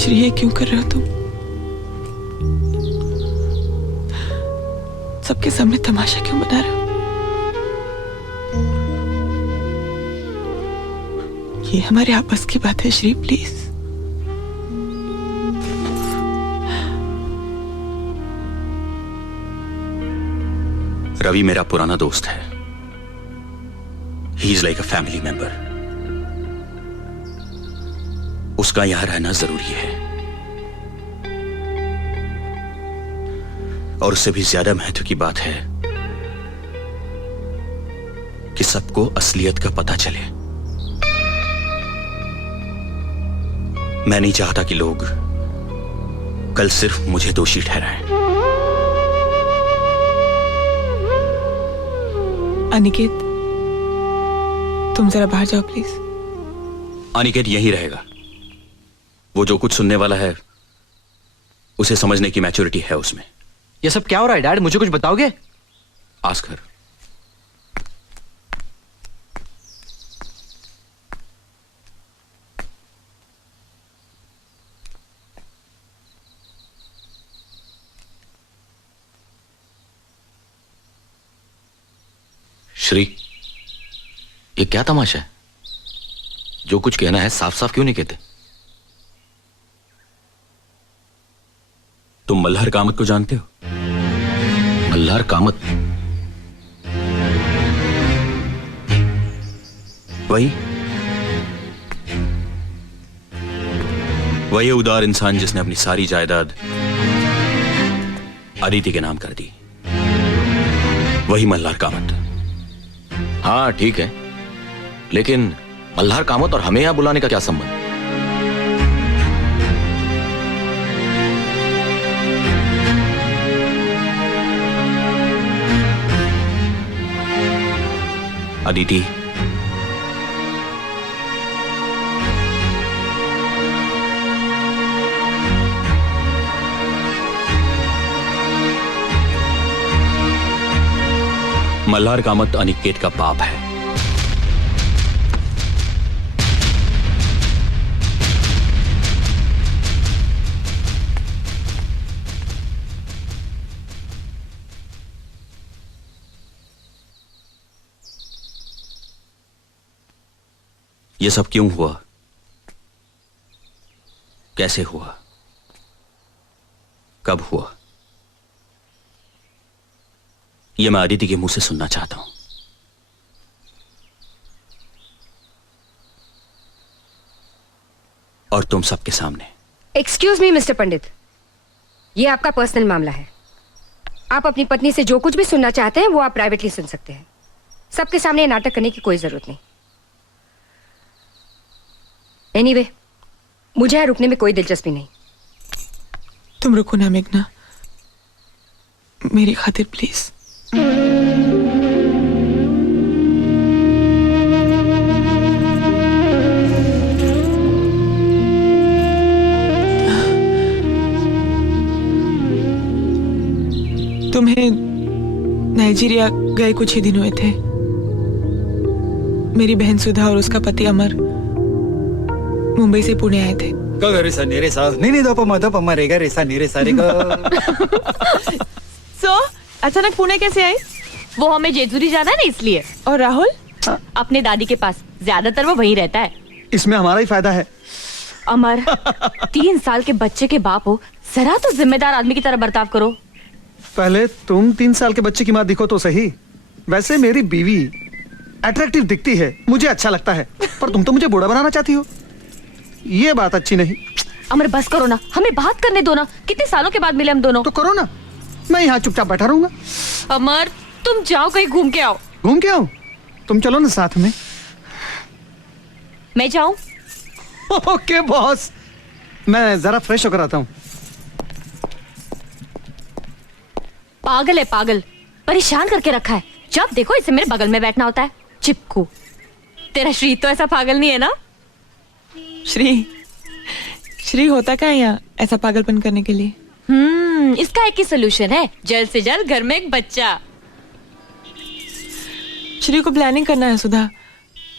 श्री, ये क्यों कर रहे हो तुम? सबके सामने तमाशा क्यों बना रहे हो? ये हमारे आपस की बात है श्री, प्लीज। रवि मेरा पुराना दोस्त है। He is like a family member. उसका यहां रहना जरूरी है, और उससे भी ज्यादा महत्व की बात है कि सबको असलियत का पता चले। मैं नहीं चाहता कि लोग कल सिर्फ मुझे दोषी ठहराएं। अनिकेत, तुम जरा बाहर जाओ प्लीज। अनिकेत यहीं रहेगा। वो जो कुछ सुनने वाला है उसे समझने की मैच्योरिटी है उसमें। ये सब क्या हो रहा है डैड? मुझे कुछ बताओगे? Ask her. श्री, ये क्या तमाशा है? जो कुछ कहना है साफ साफ क्यों नहीं कहते? तुम मल्हार कामत को जानते हो? मल्हार कामत? वही उदार इंसान जिसने अपनी सारी जायदाद अदिति के नाम कर दी। वही मल्हार कामत। हाँ ठीक है, लेकिन मल्हार कामत और हमें यहां बुलाने का क्या संबंध? अदिति, मल्हार कामत अनिकेत का बाप है। ये सब क्यों हुआ? कैसे हुआ? कब हुआ? ये मैं अदिति के मुंह से सुनना चाहता हूं। और तुम सबके सामने। एक्सक्यूज मी मिस्टर पंडित, ये आपका पर्सनल मामला है। आप अपनी पत्नी से जो कुछ भी सुनना चाहते हैं वो आप प्राइवेटली सुन सकते हैं। सबके सामने नाटक करने की कोई जरूरत नहीं। एनीवे, मुझे यहाँ रुकने में कोई दिलचस्पी नहीं। तुम रुको ना मेघना, मेरी खातिर प्लीज। तुम्हें नाइजीरिया गए कुछ ही दिन हुए थे। मेरी बहन सुधा और उसका पति अमर मुंबई से पुणे आए थे। अचानक पुणे कैसे आए? वो हमें जेजूरी जाना है ना, इसलिए। और राहुल? अपने दादी के पास, ज्यादातर वो वहीं रहता है। इसमें हमारा ही फायदा है। अमर, 3 साल के बच्चे के बाप हो, जरा तो जिम्मेदार आदमी की तरह बर्ताव करो। पहले तुम 3 साल के बच्चे की माँ दिखो तो सही। वैसे मेरी बीवी अट्रैक्टिव दिखती है, मुझे अच्छा लगता है, पर तुम तो मुझे बूढ़ा बनाना चाहती हो। ये बात अच्छी नहीं। अमर बस करो ना, हमें बात करने दो ना। कितने सालों के बाद मिले हम दोनों। तो करो ना, मैं यहाँ चुपचाप बैठा रहूंगा। अमर, तुम जाओ कहीं घूम के आओ। घूम के आओ? तुम चलो ना साथ में। मैं जाऊं? ओके बॉस, मैं जरा फ्रेश होकर आता हूँ। पागल है पागल, परेशान करके रखा है। जब देखो इसे मेरे बगल में बैठना होता है, चिपकू। तेरा श्री तो ऐसा पागल नहीं है ना? श्री होता क्या है यहाँ ऐसा पागलपन करने के लिए? इसका एक ही सोल्यूशन है, जल्द से जल्द घर में एक बच्चा। श्री को प्लानिंग करना है सुधा।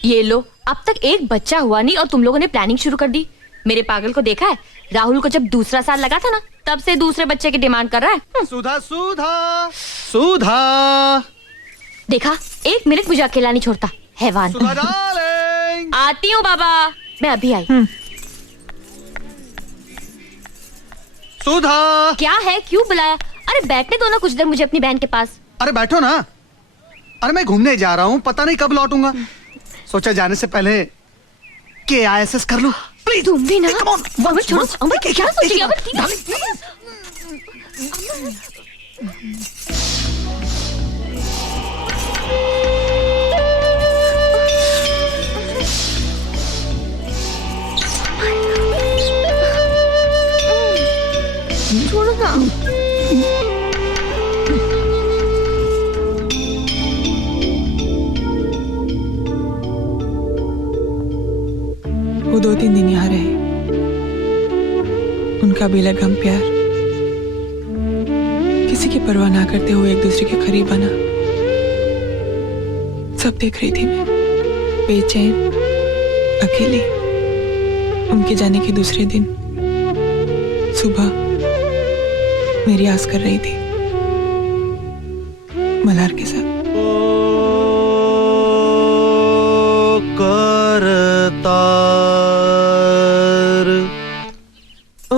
ये लो, अब तक एक बच्चा हुआ नहीं और तुम लोगों ने प्लानिंग शुरू कर दी। मेरे पागल को देखा है? राहुल को जब दूसरा साल लगा था ना, तब से दूसरे बच्चे की डिमांड कर रहा है। सुधा सुधा सुधा, देखा, 1 मिनट मुझे अकेला नहीं छोड़ता, हैवान। सुधा डार्लिंग। आती हूँ बाबा, मैं अभी आई। सुधा। क्या है, क्यों बुलाया? अरे बैठने दो ना कुछ देर मुझे अपनी बहन के पास। अरे बैठो ना। अरे मैं घूमने जा रहा हूँ, पता नहीं कब लौटूंगा। सोचा जाने से पहले KISS कर लूं। प्लीज तुम भी ना। अमर छोड़ो, अमर क्या सोचेगी? अमर छोड़ो ना। वो 2-3 दिन यहाँ रहे। उनका बेलगाम प्यार किसी की परवाह ना करते हुए एक दूसरे के करीब आना सब देख रही थी मैं, बेचैन, अकेली। उनके जाने के दूसरे दिन सुबह मेरी आस कर रही थी मल्हार के साथ। करतार ओ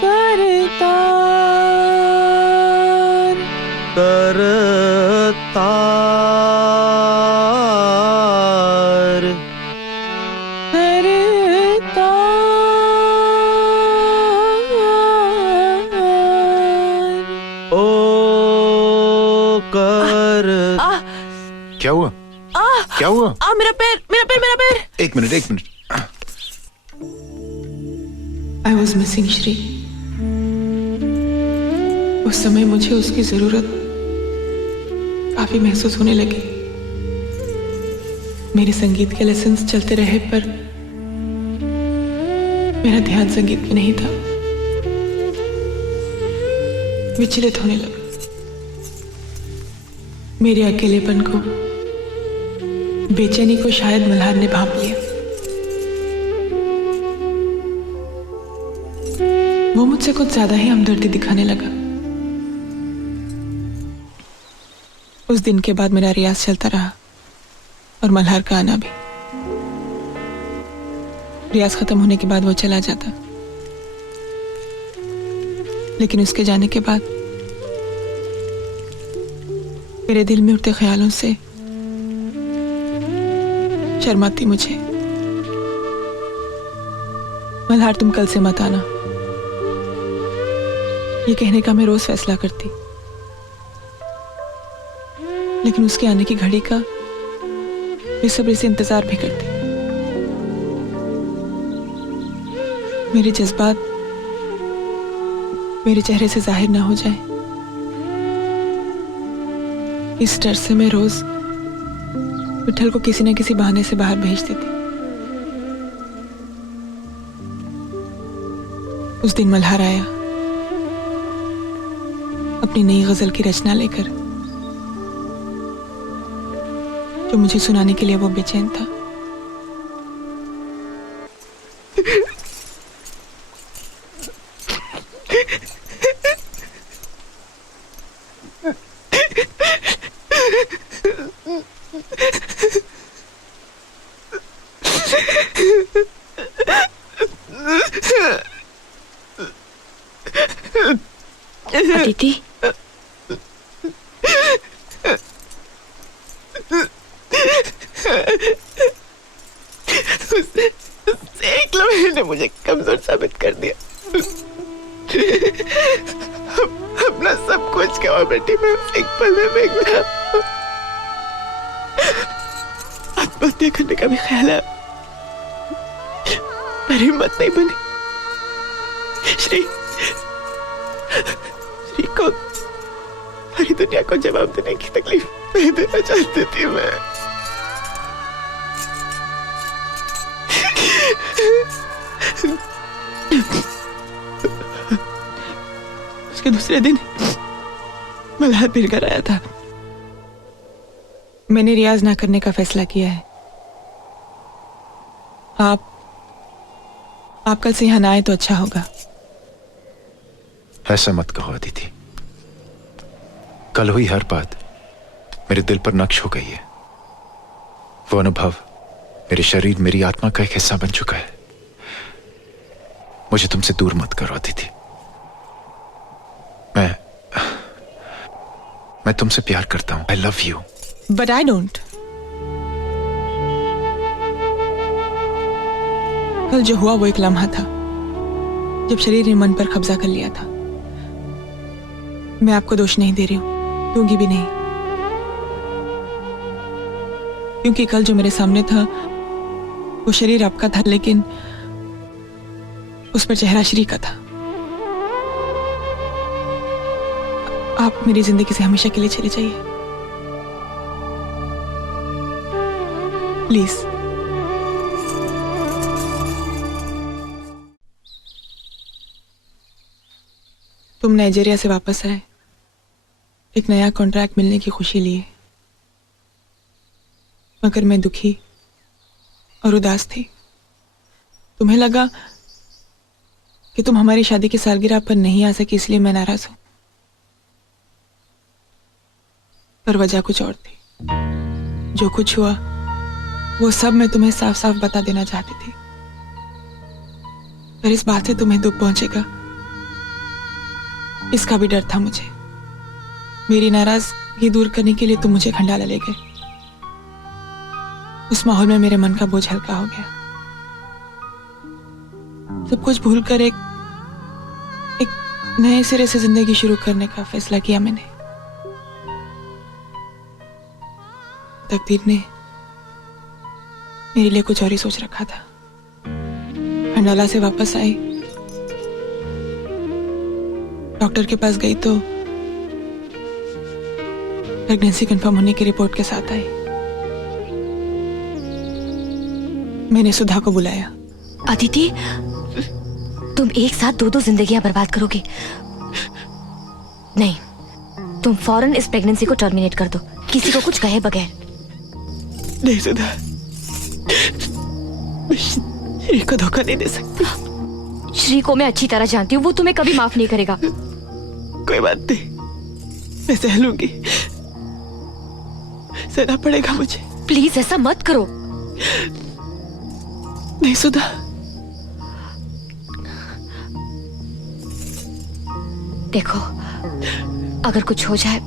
करतार, करतार करतार। ओ कर क्या हुआ? क्या हुआ? मेरा पैर, मेरा पैर, मेरा पैर। एक मिनट, एक minute. I was missing Shri. उस समय मुझे उसकी जरूरत काफी महसूस होने लगी। मेरे संगीत के लेसन्स चलते रहे पर मेरा ध्यान संगीत में नहीं था। विचलित होने लगा। मेरे अकेलेपन को, बेचैनी को शायद मल्हार ने भांप लिया। वो मुझसे कुछ ज्यादा ही हमदर्दी दिखाने लगा। उस दिन के बाद मेरा रियाज चलता रहा और मल्हार का आना भी। रियाज खत्म होने के बाद वो चला जाता, लेकिन उसके जाने के बाद मेरे दिल में उठते ख्यालों से शर्माती मुझे। मल्हार तुम कल से मत आना, ये कहने का मैं रोज फैसला करती, लेकिन उसके आने की घड़ी का बेसब्री से इंतजार भी करती। मेरे जज्बात मेरे चेहरे से जाहिर ना हो जाए, इस डर से मैं रोज विठल को किसी न किसी बहाने से बाहर भेज देती। उस दिन मल्हार आया अपनी नई गजल की रचना लेकर, जो मुझे सुनाने के लिए वो बेचैन था। अदिति, एक लम्हे ने मुझे कमजोर साबित कर दिया। अपना सब कुछ गवा बैठी मैं एक पल में फेंक दिया। आत्महत्या करने का भी ख्याल है, पर हिम्मत नहीं बनी। श्री को सारी दुनिया को जवाब देने की तकलीफ नहीं देना चाहती थी मैं। उसके दूसरे दिन मल्हार फिर घर आया था। मैंने रियाज ना करने का फैसला किया है। आप कल से यहाँ ना आए तो अच्छा होगा। ऐसा मत कहो अदिति, कल हुई हर बात मेरे दिल पर नक्श हो गई है। वो अनुभव मेरे शरीर, मेरी आत्मा का एक हिस्सा बन चुका है। मुझे तुमसे दूर मत करो अदिति। मैं तुमसे प्यार करता हूं। I love you. But I don't. कल जो हुआ वो एक लम्हा था जब शरीर ने मन पर कब्जा कर लिया था। मैं आपको दोष नहीं दे रही हूं, दूंगी भी नहीं, क्योंकि कल जो मेरे सामने था वो शरीर आपका था, लेकिन उस पर चेहरा श्री का था। आप मेरी जिंदगी से हमेशा के लिए चले जाइए प्लीज। तुम नाइजीरिया से वापस आए, एक नया कॉन्ट्रैक्ट मिलने की खुशी लिए। मगर मैं दुखी और उदास थी। तुम्हें लगा कि तुम हमारी शादी की सालगिरह पर नहीं आ सकी, इसलिए मैं नाराज हूं। पर वजह कुछ और थी। जो कुछ हुआ वो सब मैं तुम्हें साफ साफ बता देना चाहती थी, पर इस बात से तुम्हें दुख पहुंचेगा इसका भी डर था मुझे। मेरी नाराजगी दूर करने के लिए तुम मुझे खंडाला ले गए। उस माहौल में मेरे मन का बोझ हल्का हो गया। सब कुछ भूलकर एक नए सिरे से जिंदगी शुरू करने का फैसला किया मैंने। तकदीर ने मेरे लिए कुछ और ही सोच रखा था। खंडाला से वापस आई, डॉक्टर के पास गई तो प्रेगनेंसी कंफर्म होने की रिपोर्ट के साथ आई। मैंने सुधा को बुलाया। अदिति, तुम एक साथ दो दो जिंदगियां बर्बाद करोगे। नहीं, तुम फौरन इस प्रेगनेंसी को टर्मिनेट कर दो, किसी को कुछ कहे बगैर। नहीं सुधा, मैं श्री को धोखा नहीं दे सकती। श्री को मैं अच्छी तरह जानती हूँ, वो तुम्हें कभी माफ नहीं करेगा। कोई बात नहीं, मैं सह लूंगी। सहना पड़ेगा मुझे। प्लीज ऐसा मत करो। नहीं सुधा, देखो, अगर कुछ हो जाए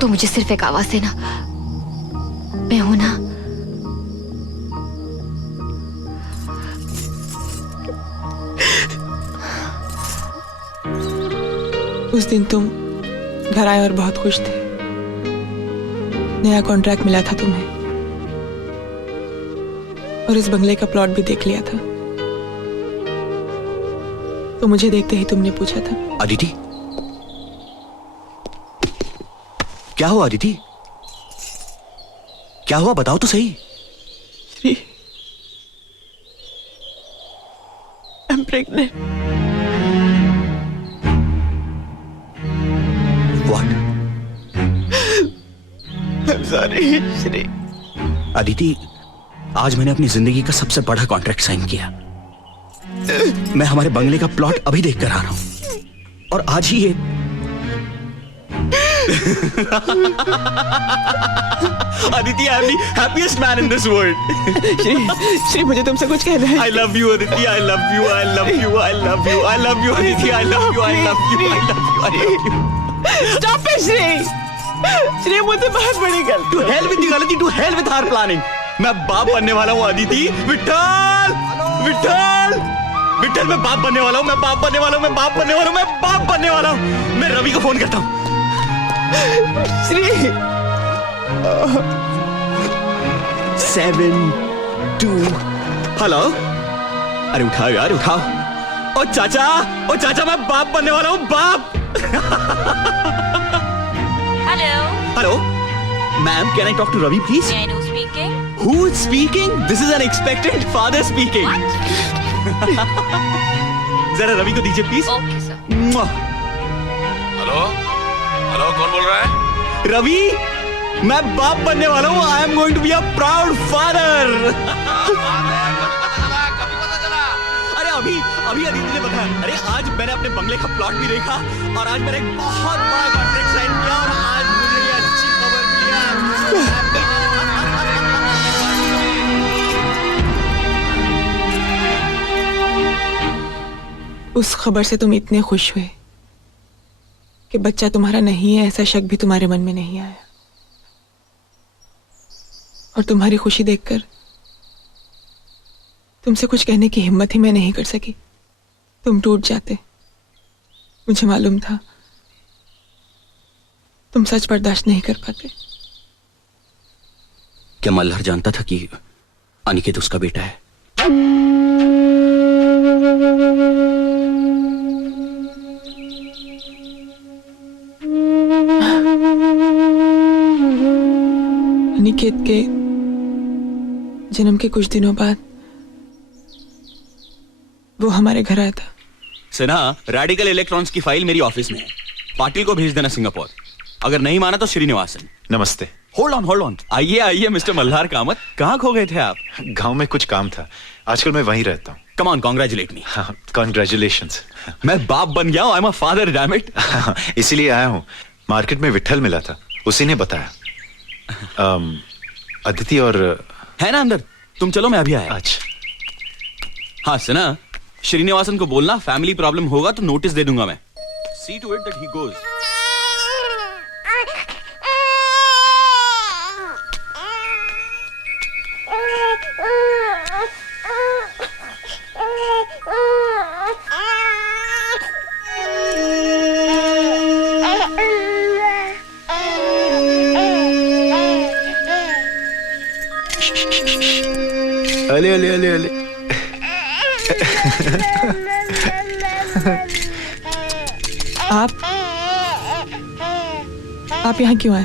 तो मुझे सिर्फ एक आवाज देना। मैं हूं ना। उस दिन तुम घर आए और बहुत खुश थे। नया कॉन्ट्रैक्ट मिला था तुम्हें और इस बंगले का प्लॉट भी देख लिया था। तो मुझे देखते ही तुमने पूछा था, अदिति, क्या हुआ? अदिति, क्या हुआ? बताओ तो सही। Shri, I'm pregnant. What? I'm sorry, Shri. Aditi, आज मैंने अपनी जिंदगी का सबसे बड़ा कॉन्ट्रैक्ट साइन किया। मैं हमारे बंगले का प्लॉट अभी देख कर आ रहा हूं और आज ही ये Aditi, I am the happiest man in this world. Shri, मुझे तुमसे कुछ कहना है। I love you, Aditi. I love you. I love you. I love you. I love you, Aditi. I love you. I love you. I love you. I love you. Stop it, Shri. Shri, मुझे बहुत बड़ी गलती। To hell with the गलती, to hell with our planning. मैं बाप बनने वाला हूँ अदिति। विठल, विठल, विठल, मैं बाप बनने वाला हूँ। मैं बाप बनने वाला हूँ। मैं बाप बनने वाला हूँ। मैं बाप बनने वाला हूँ। मैं रवि को फोन करता हूँ। श्री, 7 2 हेलो। अरे उठाओ यार, उठाओ। ओ चाचा, ओ चाचा, मैं बाप बनने वाला हूँ। बाप। Hello. Hello ma'am, can I talk to Ravi please? Speaking. Who is speaking? This is an expectant father speaking. जरा रवि को दीजिए please. Okay sir. Hello, hello, कौन बोल रहा है? रवि, मैं बाप बनने वाला हूँ। I am going to be a proud father. अरे अभी अभी अदिति ने बताया। अरे आज मैंने अपने बंगले का प्लॉट भी देखा और आज मैंने एक बहुत बड़ा कॉन्ट्रैक्ट साइन किया और आज मुझे ये अच्छी खबर मिली है। उस खबर से तुम इतने खुश हुए कि बच्चा तुम्हारा नहीं है ऐसा शक भी तुम्हारे मन में नहीं आया। और तुम्हारी खुशी देखकर तुमसे कुछ कहने की हिम्मत ही मैं नहीं कर सकी। तुम टूट जाते। मुझे मालूम था तुम सच बर्दाश्त नहीं कर पाते। क्या मल्हार जानता था कि अनिकेत उसका बेटा है? अनिकेत के जन्म के कुछ दिनों बाद वो हमारे घर आया था। सिन्हा, रेडिकल इलेक्ट्रॉन्स की फाइल मेरी ऑफिस में है। पाटिल को भेज देना सिंगापुर। अगर नहीं माना तो श्रीनिवासन। नमस्ते। होल्ड ऑन, आइए आइए मिस्टर मल्हार कामत, कहाँ खो गए थे आप? गांव में कुछ काम था, आजकल मैं वहीं रहता हूँ। कम ऑन, कॉन्ग्रेचुलेट मी। हाँ, कॉन्ग्रेचुलेशंस। मैं बाप बन गया हूँ, I am a father, damn it. इसीलिए आया हूँ। मार्केट में विट्ठल मिला था, उसी ने बताया। अदिति और है ना अंदर, तुम चलो मैं अभी आया। अच्छा। हाँ सुना, श्रीनिवासन को बोलना फैमिली प्रॉब्लम होगा तो नोटिस दे दूंगा मैं। See to it that he goes. अले अले अले अले। आप यहाँ क्यों आए?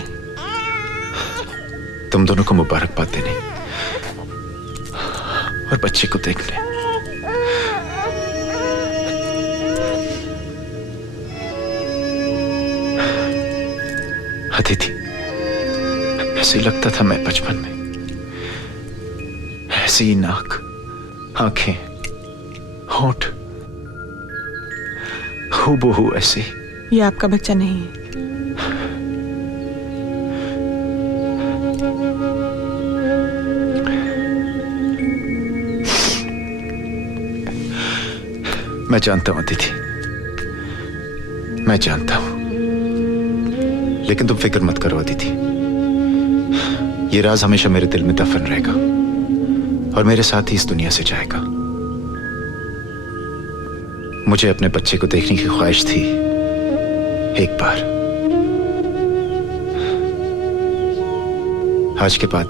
तुम दोनों को मुबारकबाद देने और बच्चे को देखने। अदिति, ऐसे ही लगता था मैं बचपन में, ऐसी ही नाक, आंखें, होंठ, हूबहू ऐसे। ये आपका बच्चा नहीं है। मैं जानता हूं अदिति, मैं जानता हूं, लेकिन तुम फिक्र मत करो अदिति। ये राज हमेशा मेरे दिल में दफन रहेगा और मेरे साथ ही इस दुनिया से जाएगा। मुझे अपने बच्चे को देखने की ख्वाहिश थी एक बार। आज के बाद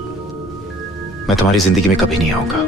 मैं तुम्हारी जिंदगी में कभी नहीं आऊंगा।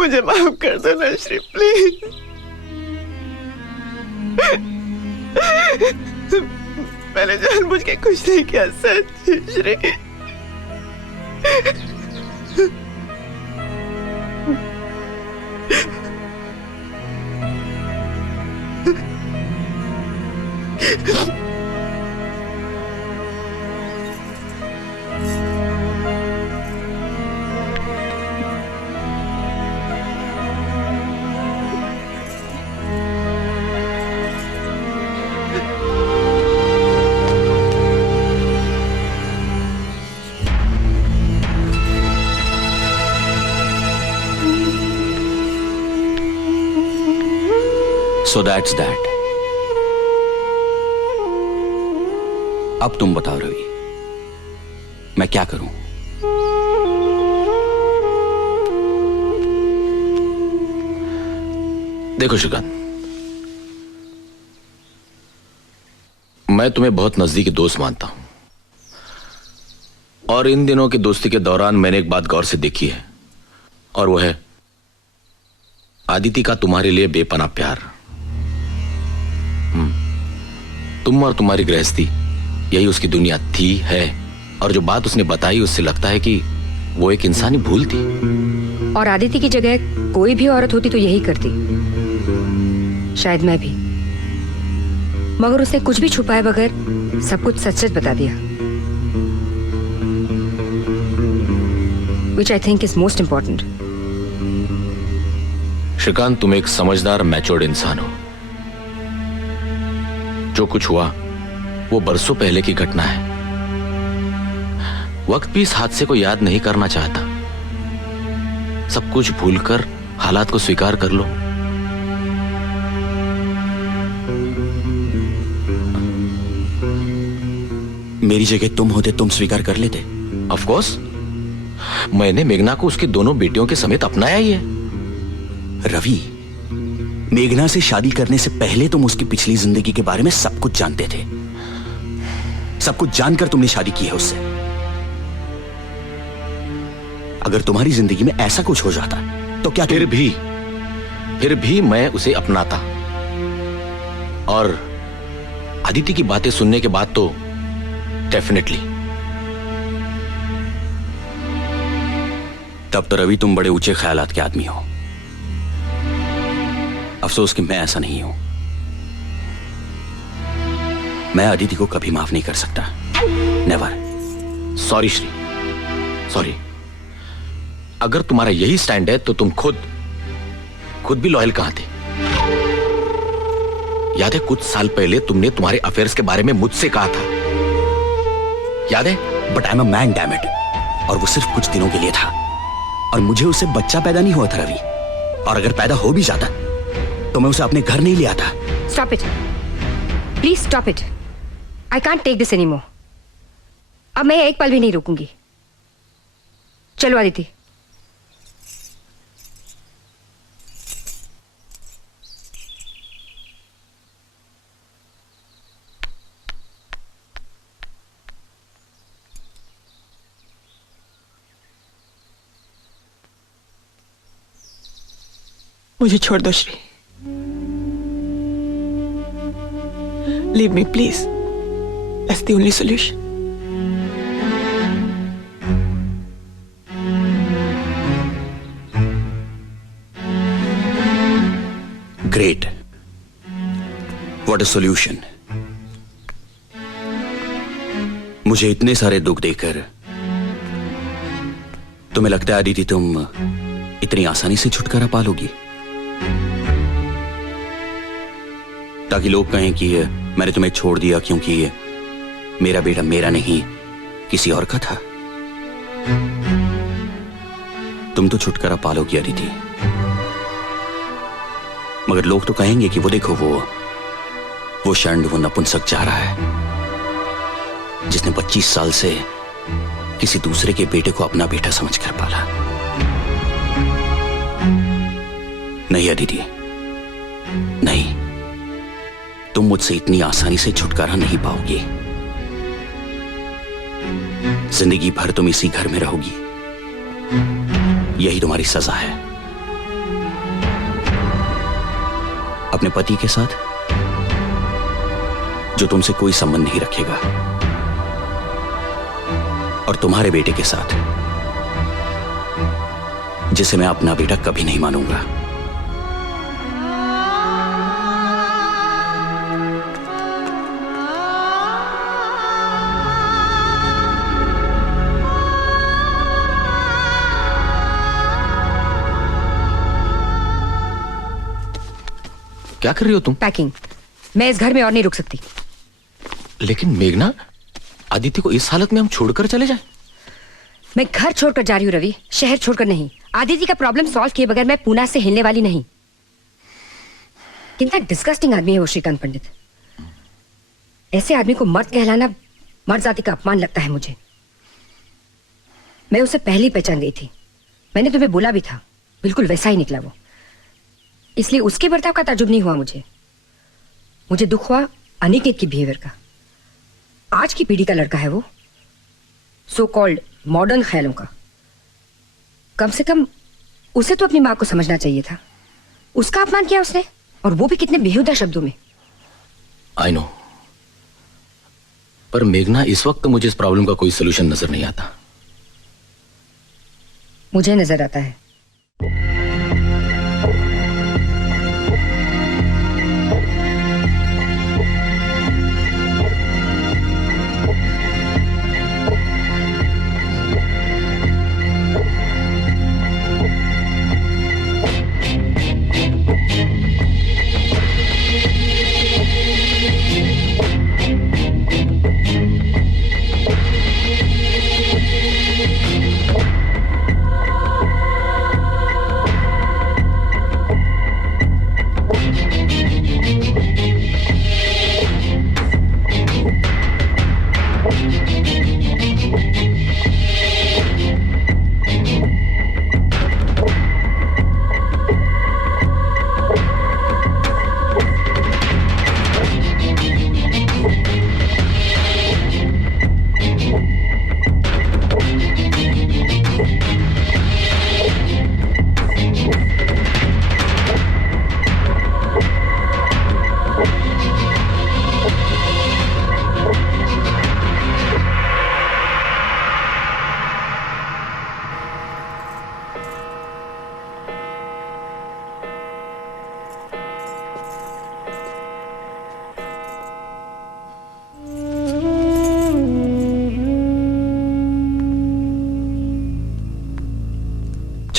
मुझे माफ कर दो ना श्री, प्लीज। मैंने जानबूझ के कुछ नहीं किया, सच श्री। So that's that. अब तुम बताओ रवि, मैं क्या करूं? देखो श्रीकांत, मैं तुम्हें बहुत नजदीकी दोस्त मानता हूं और इन दिनों की दोस्ती के दौरान मैंने एक बात गौर से देखी है, और वो है आदिति का तुम्हारे लिए बेपनाह प्यार। तुम और तुम्हारी गृहस्थी यही उसकी दुनिया थी, है, और जो बात उसने बताई उससे लगता है कि वो एक इंसानी भूल थी। और आदिति की जगह कोई भी औरत होती तो यही करती, शायद मैं भी। मगर उसने कुछ भी छुपाए बगैर सब कुछ सच सच बता दिया, which I think is most important. Shrikant, तुम एक समझदार मैच्योर्ड इंसान हो। जो कुछ हुआ वो बरसों पहले की घटना है। वक्त भी इस हादसे को याद नहीं करना चाहता। सब कुछ भूलकर हालात को स्वीकार कर लो। मेरी जगह तुम होते, तुम स्वीकार कर लेते? ऑफ कोर्स, मैंने मेघना को उसकी दोनों बेटियों के समेत अपनाया ही है। रवि, मेघना से शादी करने से पहले तुम उसकी पिछली जिंदगी के बारे में सब कुछ जानते थे। सब कुछ जानकर तुमने शादी की है उससे। अगर तुम्हारी जिंदगी में ऐसा कुछ हो जाता तो क्या फिर भी मैं उसे अपनाता। और अदिति की बातें सुनने के बाद तो डेफिनेटली। तब तो रवि तुम बड़े ऊंचे ख्यालात के आदमी हो। अफसोस कि मैं ऐसा नहीं हूं। मैं अदिति को कभी माफ नहीं कर सकता। नेवर। Sorry Shri, sorry. अगर तुम्हारा यही स्टैंड है तो तुम खुद भी लॉयल कहां थे? याद है कुछ साल पहले तुमने तुम्हारे अफेयर्स के बारे में मुझसे कहा था, याद है? But I am a man, damn it. और वो सिर्फ कुछ दिनों के लिए था। और मुझे उससे बच्चा पैदा नहीं हुआ था रवि। और अगर पैदा हो भी जाता तो मैं उसे अपने घर नहीं ले आता। Stop it, please stop it. I can't take this anymore. अब मैं एक पल भी नहीं रुकूंगी। चलो अदिति। मुझे छोड़ दो Shri. Leave me please. That's the only solution. Great, what a solution. मुझे इतने सारे दुख देकर तुम्हें लगता है अदिति तुम इतनी आसानी से छुटकारा पा लोगी? ताकि लोग कहें कि मैंने तुम्हें छोड़ दिया क्योंकि मेरा बेटा मेरा नहीं किसी और का था। तुम तो छुटकारा पा लोगी अदिति, मगर लोग तो कहेंगे कि वो देखो वो षंड, वो नपुंसक जा रहा है जिसने 25 साल से किसी दूसरे के बेटे को अपना बेटा समझकर पाला। नहीं अदिति, नहीं, तुम मुझसे इतनी आसानी से छुटकारा नहीं पाओगी। जिंदगी भर तुम इसी घर में रहोगी। यही तुम्हारी सजा है। अपने पति के साथ जो तुमसे कोई संबंध नहीं रखेगा, और तुम्हारे बेटे के साथ जिसे मैं अपना बेटा कभी नहीं मानूंगा। क्या कर रही हो तुम? पैकिंग। मैं इस घर में और नहीं रुक सकती। लेकिन मेघना, आदित्य को इस हालत में हम छोड़कर चले जाएं? मैं घर छोड़कर जा रही हूँ रवि, शहर छोड़कर नहीं। आदित्य का प्रॉब्लम सॉल्व किए बगैर मैं पूना से हिलने वाली नहीं। कितना डिस्गस्टिंग आदमी है वो श्रीकांत पंडित। ऐसे आदमी को मर्द कहलाना मर्द जाति का अपमान लगता है मुझे। मैं उसे पहले ही पहचान गई थी। मैंने तुम्हें बोला भी था, बिल्कुल वैसा ही निकला वो। इसलिए उसके बर्ताव का ताजुब नहीं हुआ मुझे दुख हुआ अनिकेत की बिहेवियर का। आज की पीढ़ी का लड़का है वो, सो कॉल्ड मॉडर्न ख्यालों का। कम से कम उसे तो अपनी मां को समझना चाहिए था। उसका अपमान किया उसने, और वो भी कितने बेहुदा शब्दों में। आई नो, पर मेघना इस वक्त मुझे इस प्रॉब्लम का कोई सोल्यूशन नजर नहीं आता। मुझे नजर आता है।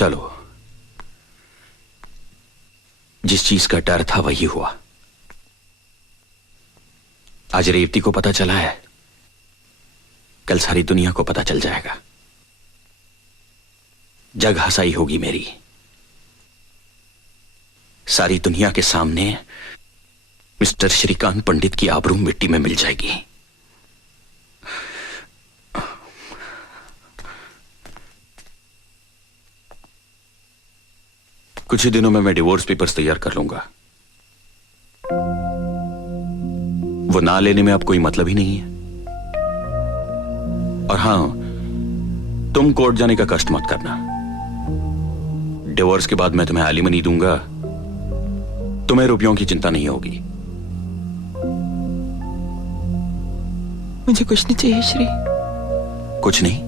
चलो, जिस चीज का डर था वही हुआ। आज रेवती को पता चला है, कल सारी दुनिया को पता चल जाएगा। जग हंसाई होगी मेरी। सारी दुनिया के सामने मिस्टर श्रीकांत पंडित की आबरू मिट्टी में मिल जाएगी। कुछ ही दिनों में मैं डिवोर्स पेपर्स तैयार कर लूंगा। वो ना लेने में अब कोई मतलब ही नहीं है। और हां, तुम कोर्ट जाने का कष्ट मत करना। डिवोर्स के बाद मैं तुम्हें एलिमनी दूंगा, तुम्हें रुपयों की चिंता नहीं होगी। मुझे कुछ नहीं चाहिए श्री। कुछ नहीं?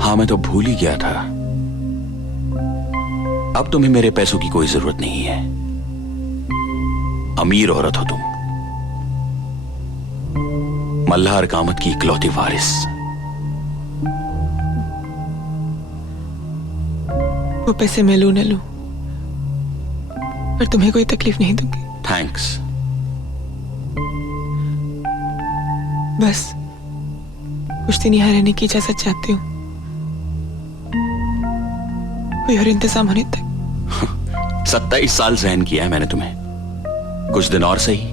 हाँ, मैं तो भूल ही गया था। अब तुम्हें मेरे पैसों की कोई जरूरत नहीं है। अमीर औरत हो तुम, मल्हार कामत की इकलौती वारिस। वो पैसे मैं लूं न लूं, पर तुम्हें कोई तकलीफ नहीं दूंगी। थैंक्स। बस कुछ दिन यहाँ रहने की इजाजत चाहती हूँ, कोई और इंतजाम होने तक। 27 साल सहन किया है मैंने तुम्हें, कुछ दिन और सही।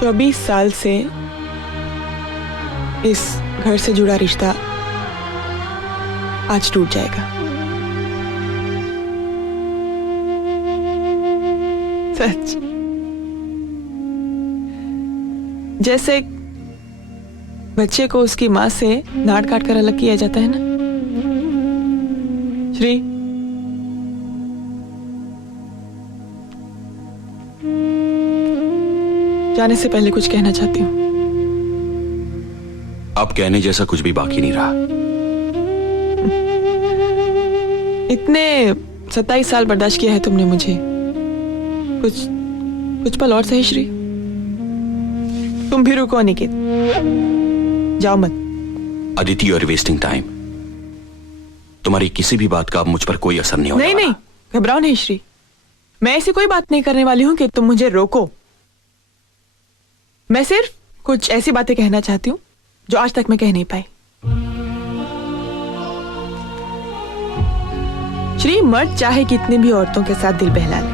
तो 20 साल से इस घर से जुड़ा रिश्ता आज टूट जाएगा। सच, जैसे बच्चे को उसकी मां से नाड़ काट कर अलग किया जाता है ना। श्री, जाने से पहले कुछ कहना चाहती हूँ। अब कहने जैसा कुछ भी बाकी नहीं रहा। इतने 27 साल बर्दाश्त किया है तुमने मुझे, कुछ पल और सही श्री। तुम भी रुको निकित, जाओ मत। Aditi, you are wasting time. तुम्हारी किसी भी बात का अब मुझ पर कोई असर नहीं होने वाला। नहीं, घबराओ नहीं श्री। मैं ऐसी कोई बात नहीं करने वाली हूं कि तुम मुझे रोको। मैं सिर्फ कुछ ऐसी बातें कहना चाहती हूँ जो आज तक मैं कह नहीं पाई। श्री, मर्द चाहे कितनी भी औरतों के साथ दिल बहला ले,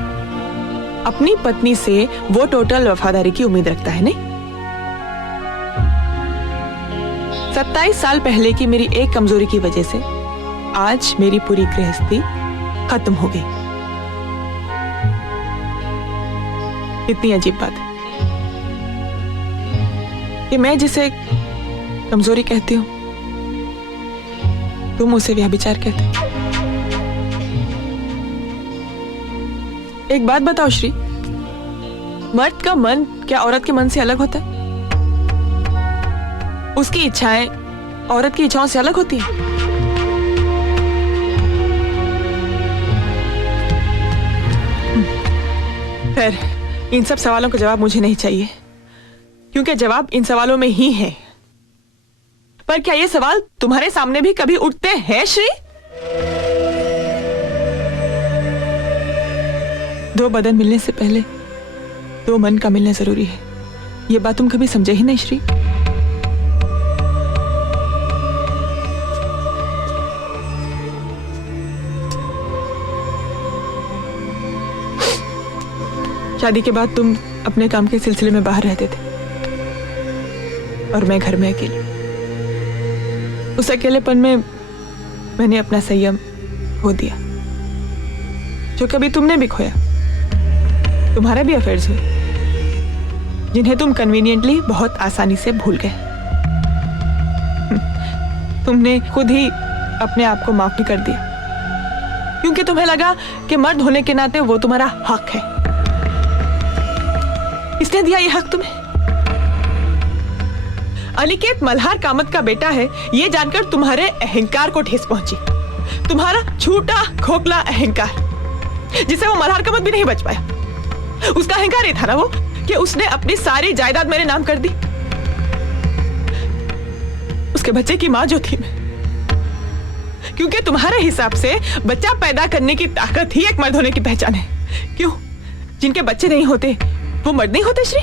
अपनी पत्नी से वो टोटल वफादारी की उम्मीद रखता है नहीं। 27 साल पहले की मेरी एक कमजोरी की वजह से आज मेरी पूरी गृहस्थी खत्म हो गई। कितनी अजीब बात है कि मैं जिसे कमजोरी कहती हूँ तुम उसे व्यभिचार कहते हो। एक बात बताओ श्री, मर्द का मन क्या औरत के मन से अलग होता है? उसकी इच्छाएं औरत की इच्छाओं से अलग होती हैं? खैर, इन सब सवालों का जवाब मुझे नहीं चाहिए, क्योंकि जवाब इन सवालों में ही है। पर क्या ये सवाल तुम्हारे सामने भी कभी उठते हैं श्री? दो बदन मिलने से पहले दो मन का मिलना जरूरी है। ये बात तुम कभी समझे ही नहीं श्री। शादी के बाद तुम अपने काम के सिलसिले में बाहर रहते थे और मैं घर में अकेली। उस अकेलेपन में मैंने अपना संयम खो दिया, जो कभी तुमने भी खोया। तुम्हारे भी अफेयर्स हुए जिन्हें तुम कन्वीनियंटली बहुत आसानी से भूल गए। तुमने खुद ही अपने आप को माफ भी कर दिया, क्योंकि तुम्हें लगा कि मर्द होने के नाते वो तुम्हारा हक है। किसने दिया ये हक तुम्हें? अनिकेत मल्हार कामत का बेटा है, ये जानकर तुम्हारे अहंकार को ठेस पहुंची। तुम्हारा झूठा खोखला अहंकार, जिसे वो मल्हार कामत भी नहीं बच पाया। उसका अहंकार ये था ना वो कि उसने अपनी सारी जायदाद मेरे नाम कर दी। उसके बच्चे की मां जो थी मैं, क्योंकि तुम्हारे हिसाब से बच्चा पैदा करने की ताकत ही एक मर्द होने की पहचान है। क्यों? जिनके बच्चे नहीं होते वो मर्द नहीं होते श्री?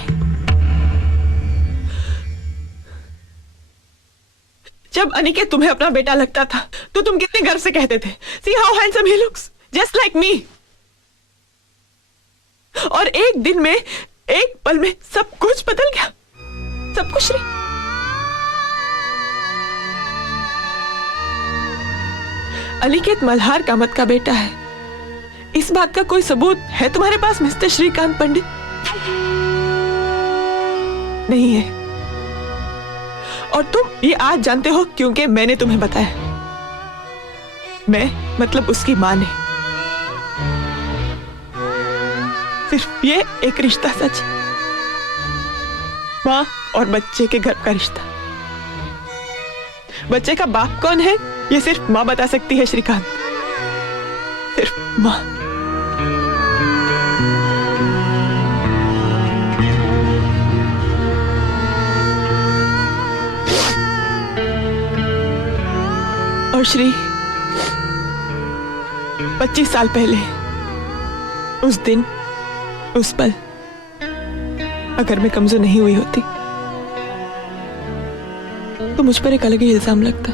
जब अनिकेत तुम्हें अपना बेटा लगता था तो तुम कितने गर्व से कहते थे, See how handsome he looks, just like me। और एक दिन में, एक पल में सब कुछ बदल गया, सब कुछ नहीं। अनिकेत मल्हार कामत का बेटा है, इस बात का कोई सबूत है तुम्हारे पास मिस्टर श्रीकांत पंडित? नहीं है। और तुम ये आज जानते हो क्योंकि मैंने तुम्हें बताया। मैं मतलब उसकी मां ने। सिर्फ ये एक रिश्ता सच, मां और बच्चे के घर का रिश्ता। बच्चे का बाप कौन है ये सिर्फ मां बता सकती है श्रीकांत, सिर्फ मां। और श्री, 25 साल पहले उस दिन, उस पल, अगर मैं कमजोर नहीं हुई होती तो मुझ पर एक अलग ही इल्जाम लगता।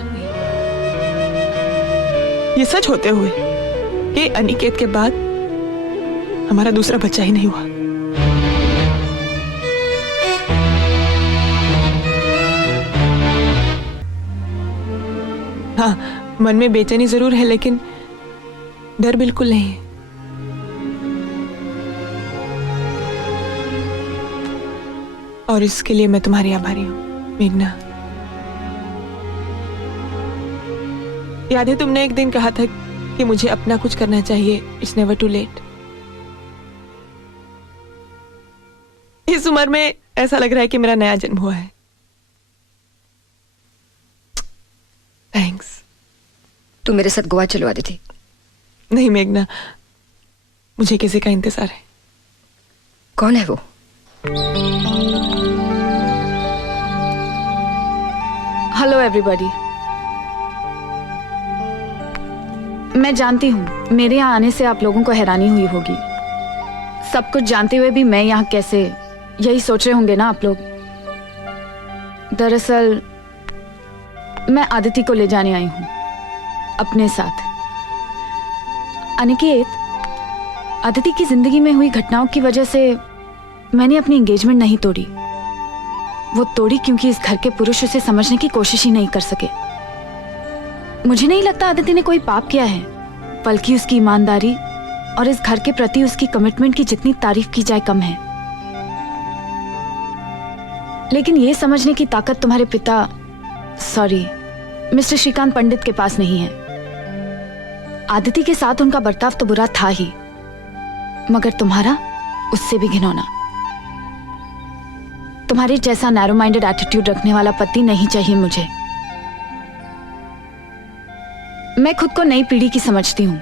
ये सच होते हुए कि अनिकेत के बाद हमारा दूसरा बच्चा ही नहीं हुआ। हाँ, मन में बेचैनी जरूर है, लेकिन डर बिल्कुल नहीं है। और इसके लिए मैं तुम्हारी आभारी हूं मेघना। याद है तुमने एक दिन कहा था कि मुझे अपना कुछ करना चाहिए, इट्स नेवर टू लेट। इस उम्र में ऐसा लग रहा है कि मेरा नया जन्म हुआ है। थैंक्स। तू मेरे साथ गोवा चलवा दी थी। नहीं मेघना, मुझे किसी का इंतजार है। कौन है वो? Hello everybody. मैं जानती हूँ मेरे यहाँ आने से आप लोगों को हैरानी हुई होगी। सब कुछ जानते हुए भी मैं यहाँ कैसे, यही सोच रहे होंगे ना आप लोग। दरअसल मैं आदिति को ले जाने आई हूँ अपने साथ। अनिकेत, आदिति की जिंदगी में हुई घटनाओं की वजह से मैंने अपनी एंगेजमेंट नहीं तोड़ी। वो तोड़ी क्योंकि इस घर के पुरुष उसे समझने की कोशिश ही नहीं कर सके। मुझे नहीं लगता आदिति ने कोई पाप किया है, बल्कि उसकी ईमानदारी और इस घर के प्रति उसकी कमिटमेंट की जितनी तारीफ की जाए कम है। लेकिन ये समझने की ताकत तुम्हारे पिता, सॉरी, मिस्टर श्रीकांत पंडित के पास नहीं है। आदिति के साथ उनका बर्ताव तो बुरा था ही, मगर तुम्हारा उससे भी घिनौना। तुम्हारे जैसा नैरो माइंडेड एटीट्यूड रखने वाला पति नहीं चाहिए मुझे। मैं खुद को नई पीढ़ी की समझती हूँ,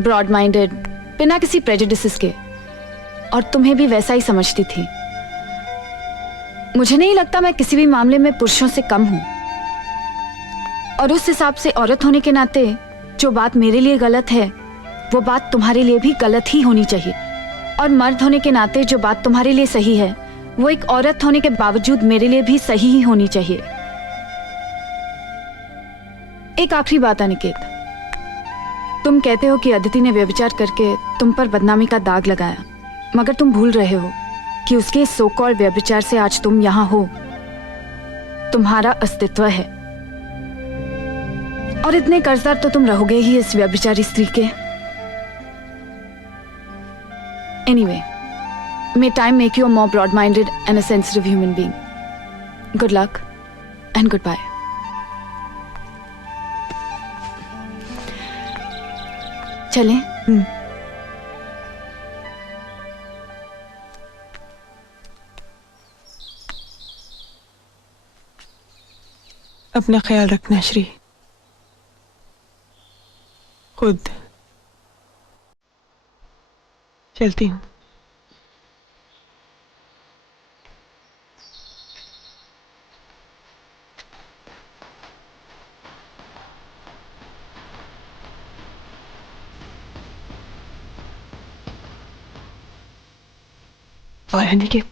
ब्रॉड माइंडेड, बिना किसी प्रेजुडिसेस के, और तुम्हें भी वैसा ही समझती थी। मुझे नहीं लगता मैं किसी भी मामले में पुरुषों से कम हूं, और उस हिसाब से औरत होने के नाते जो बात मेरे लिए गलत है वो बात तुम्हारे लिए भी गलत ही होनी चाहिए, और मर्द होने के नाते जो बात तुम्हारे लिए सही है वो एक औरत होने के बावजूद मेरे लिए भी सही ही होनी चाहिए। एक आखिरी बात अनिकेत, तुम कहते हो कि अदिति ने व्यभिचार करके तुम पर बदनामी का दाग लगाया, मगर तुम भूल रहे हो कि उसके सो कॉल्ड व्यभिचार से आज तुम यहां हो, तुम्हारा अस्तित्व है, और इतने कर्जदार तो तुम रहोगे ही इस व्यभिचारी स्त्री के। Anyway, may time make you a more broad-minded and a sensitive human being. Good luck and goodbye. चलें? अपना ख्याल रखना श्री, खुद। चलती हूँ। और अनिकेत,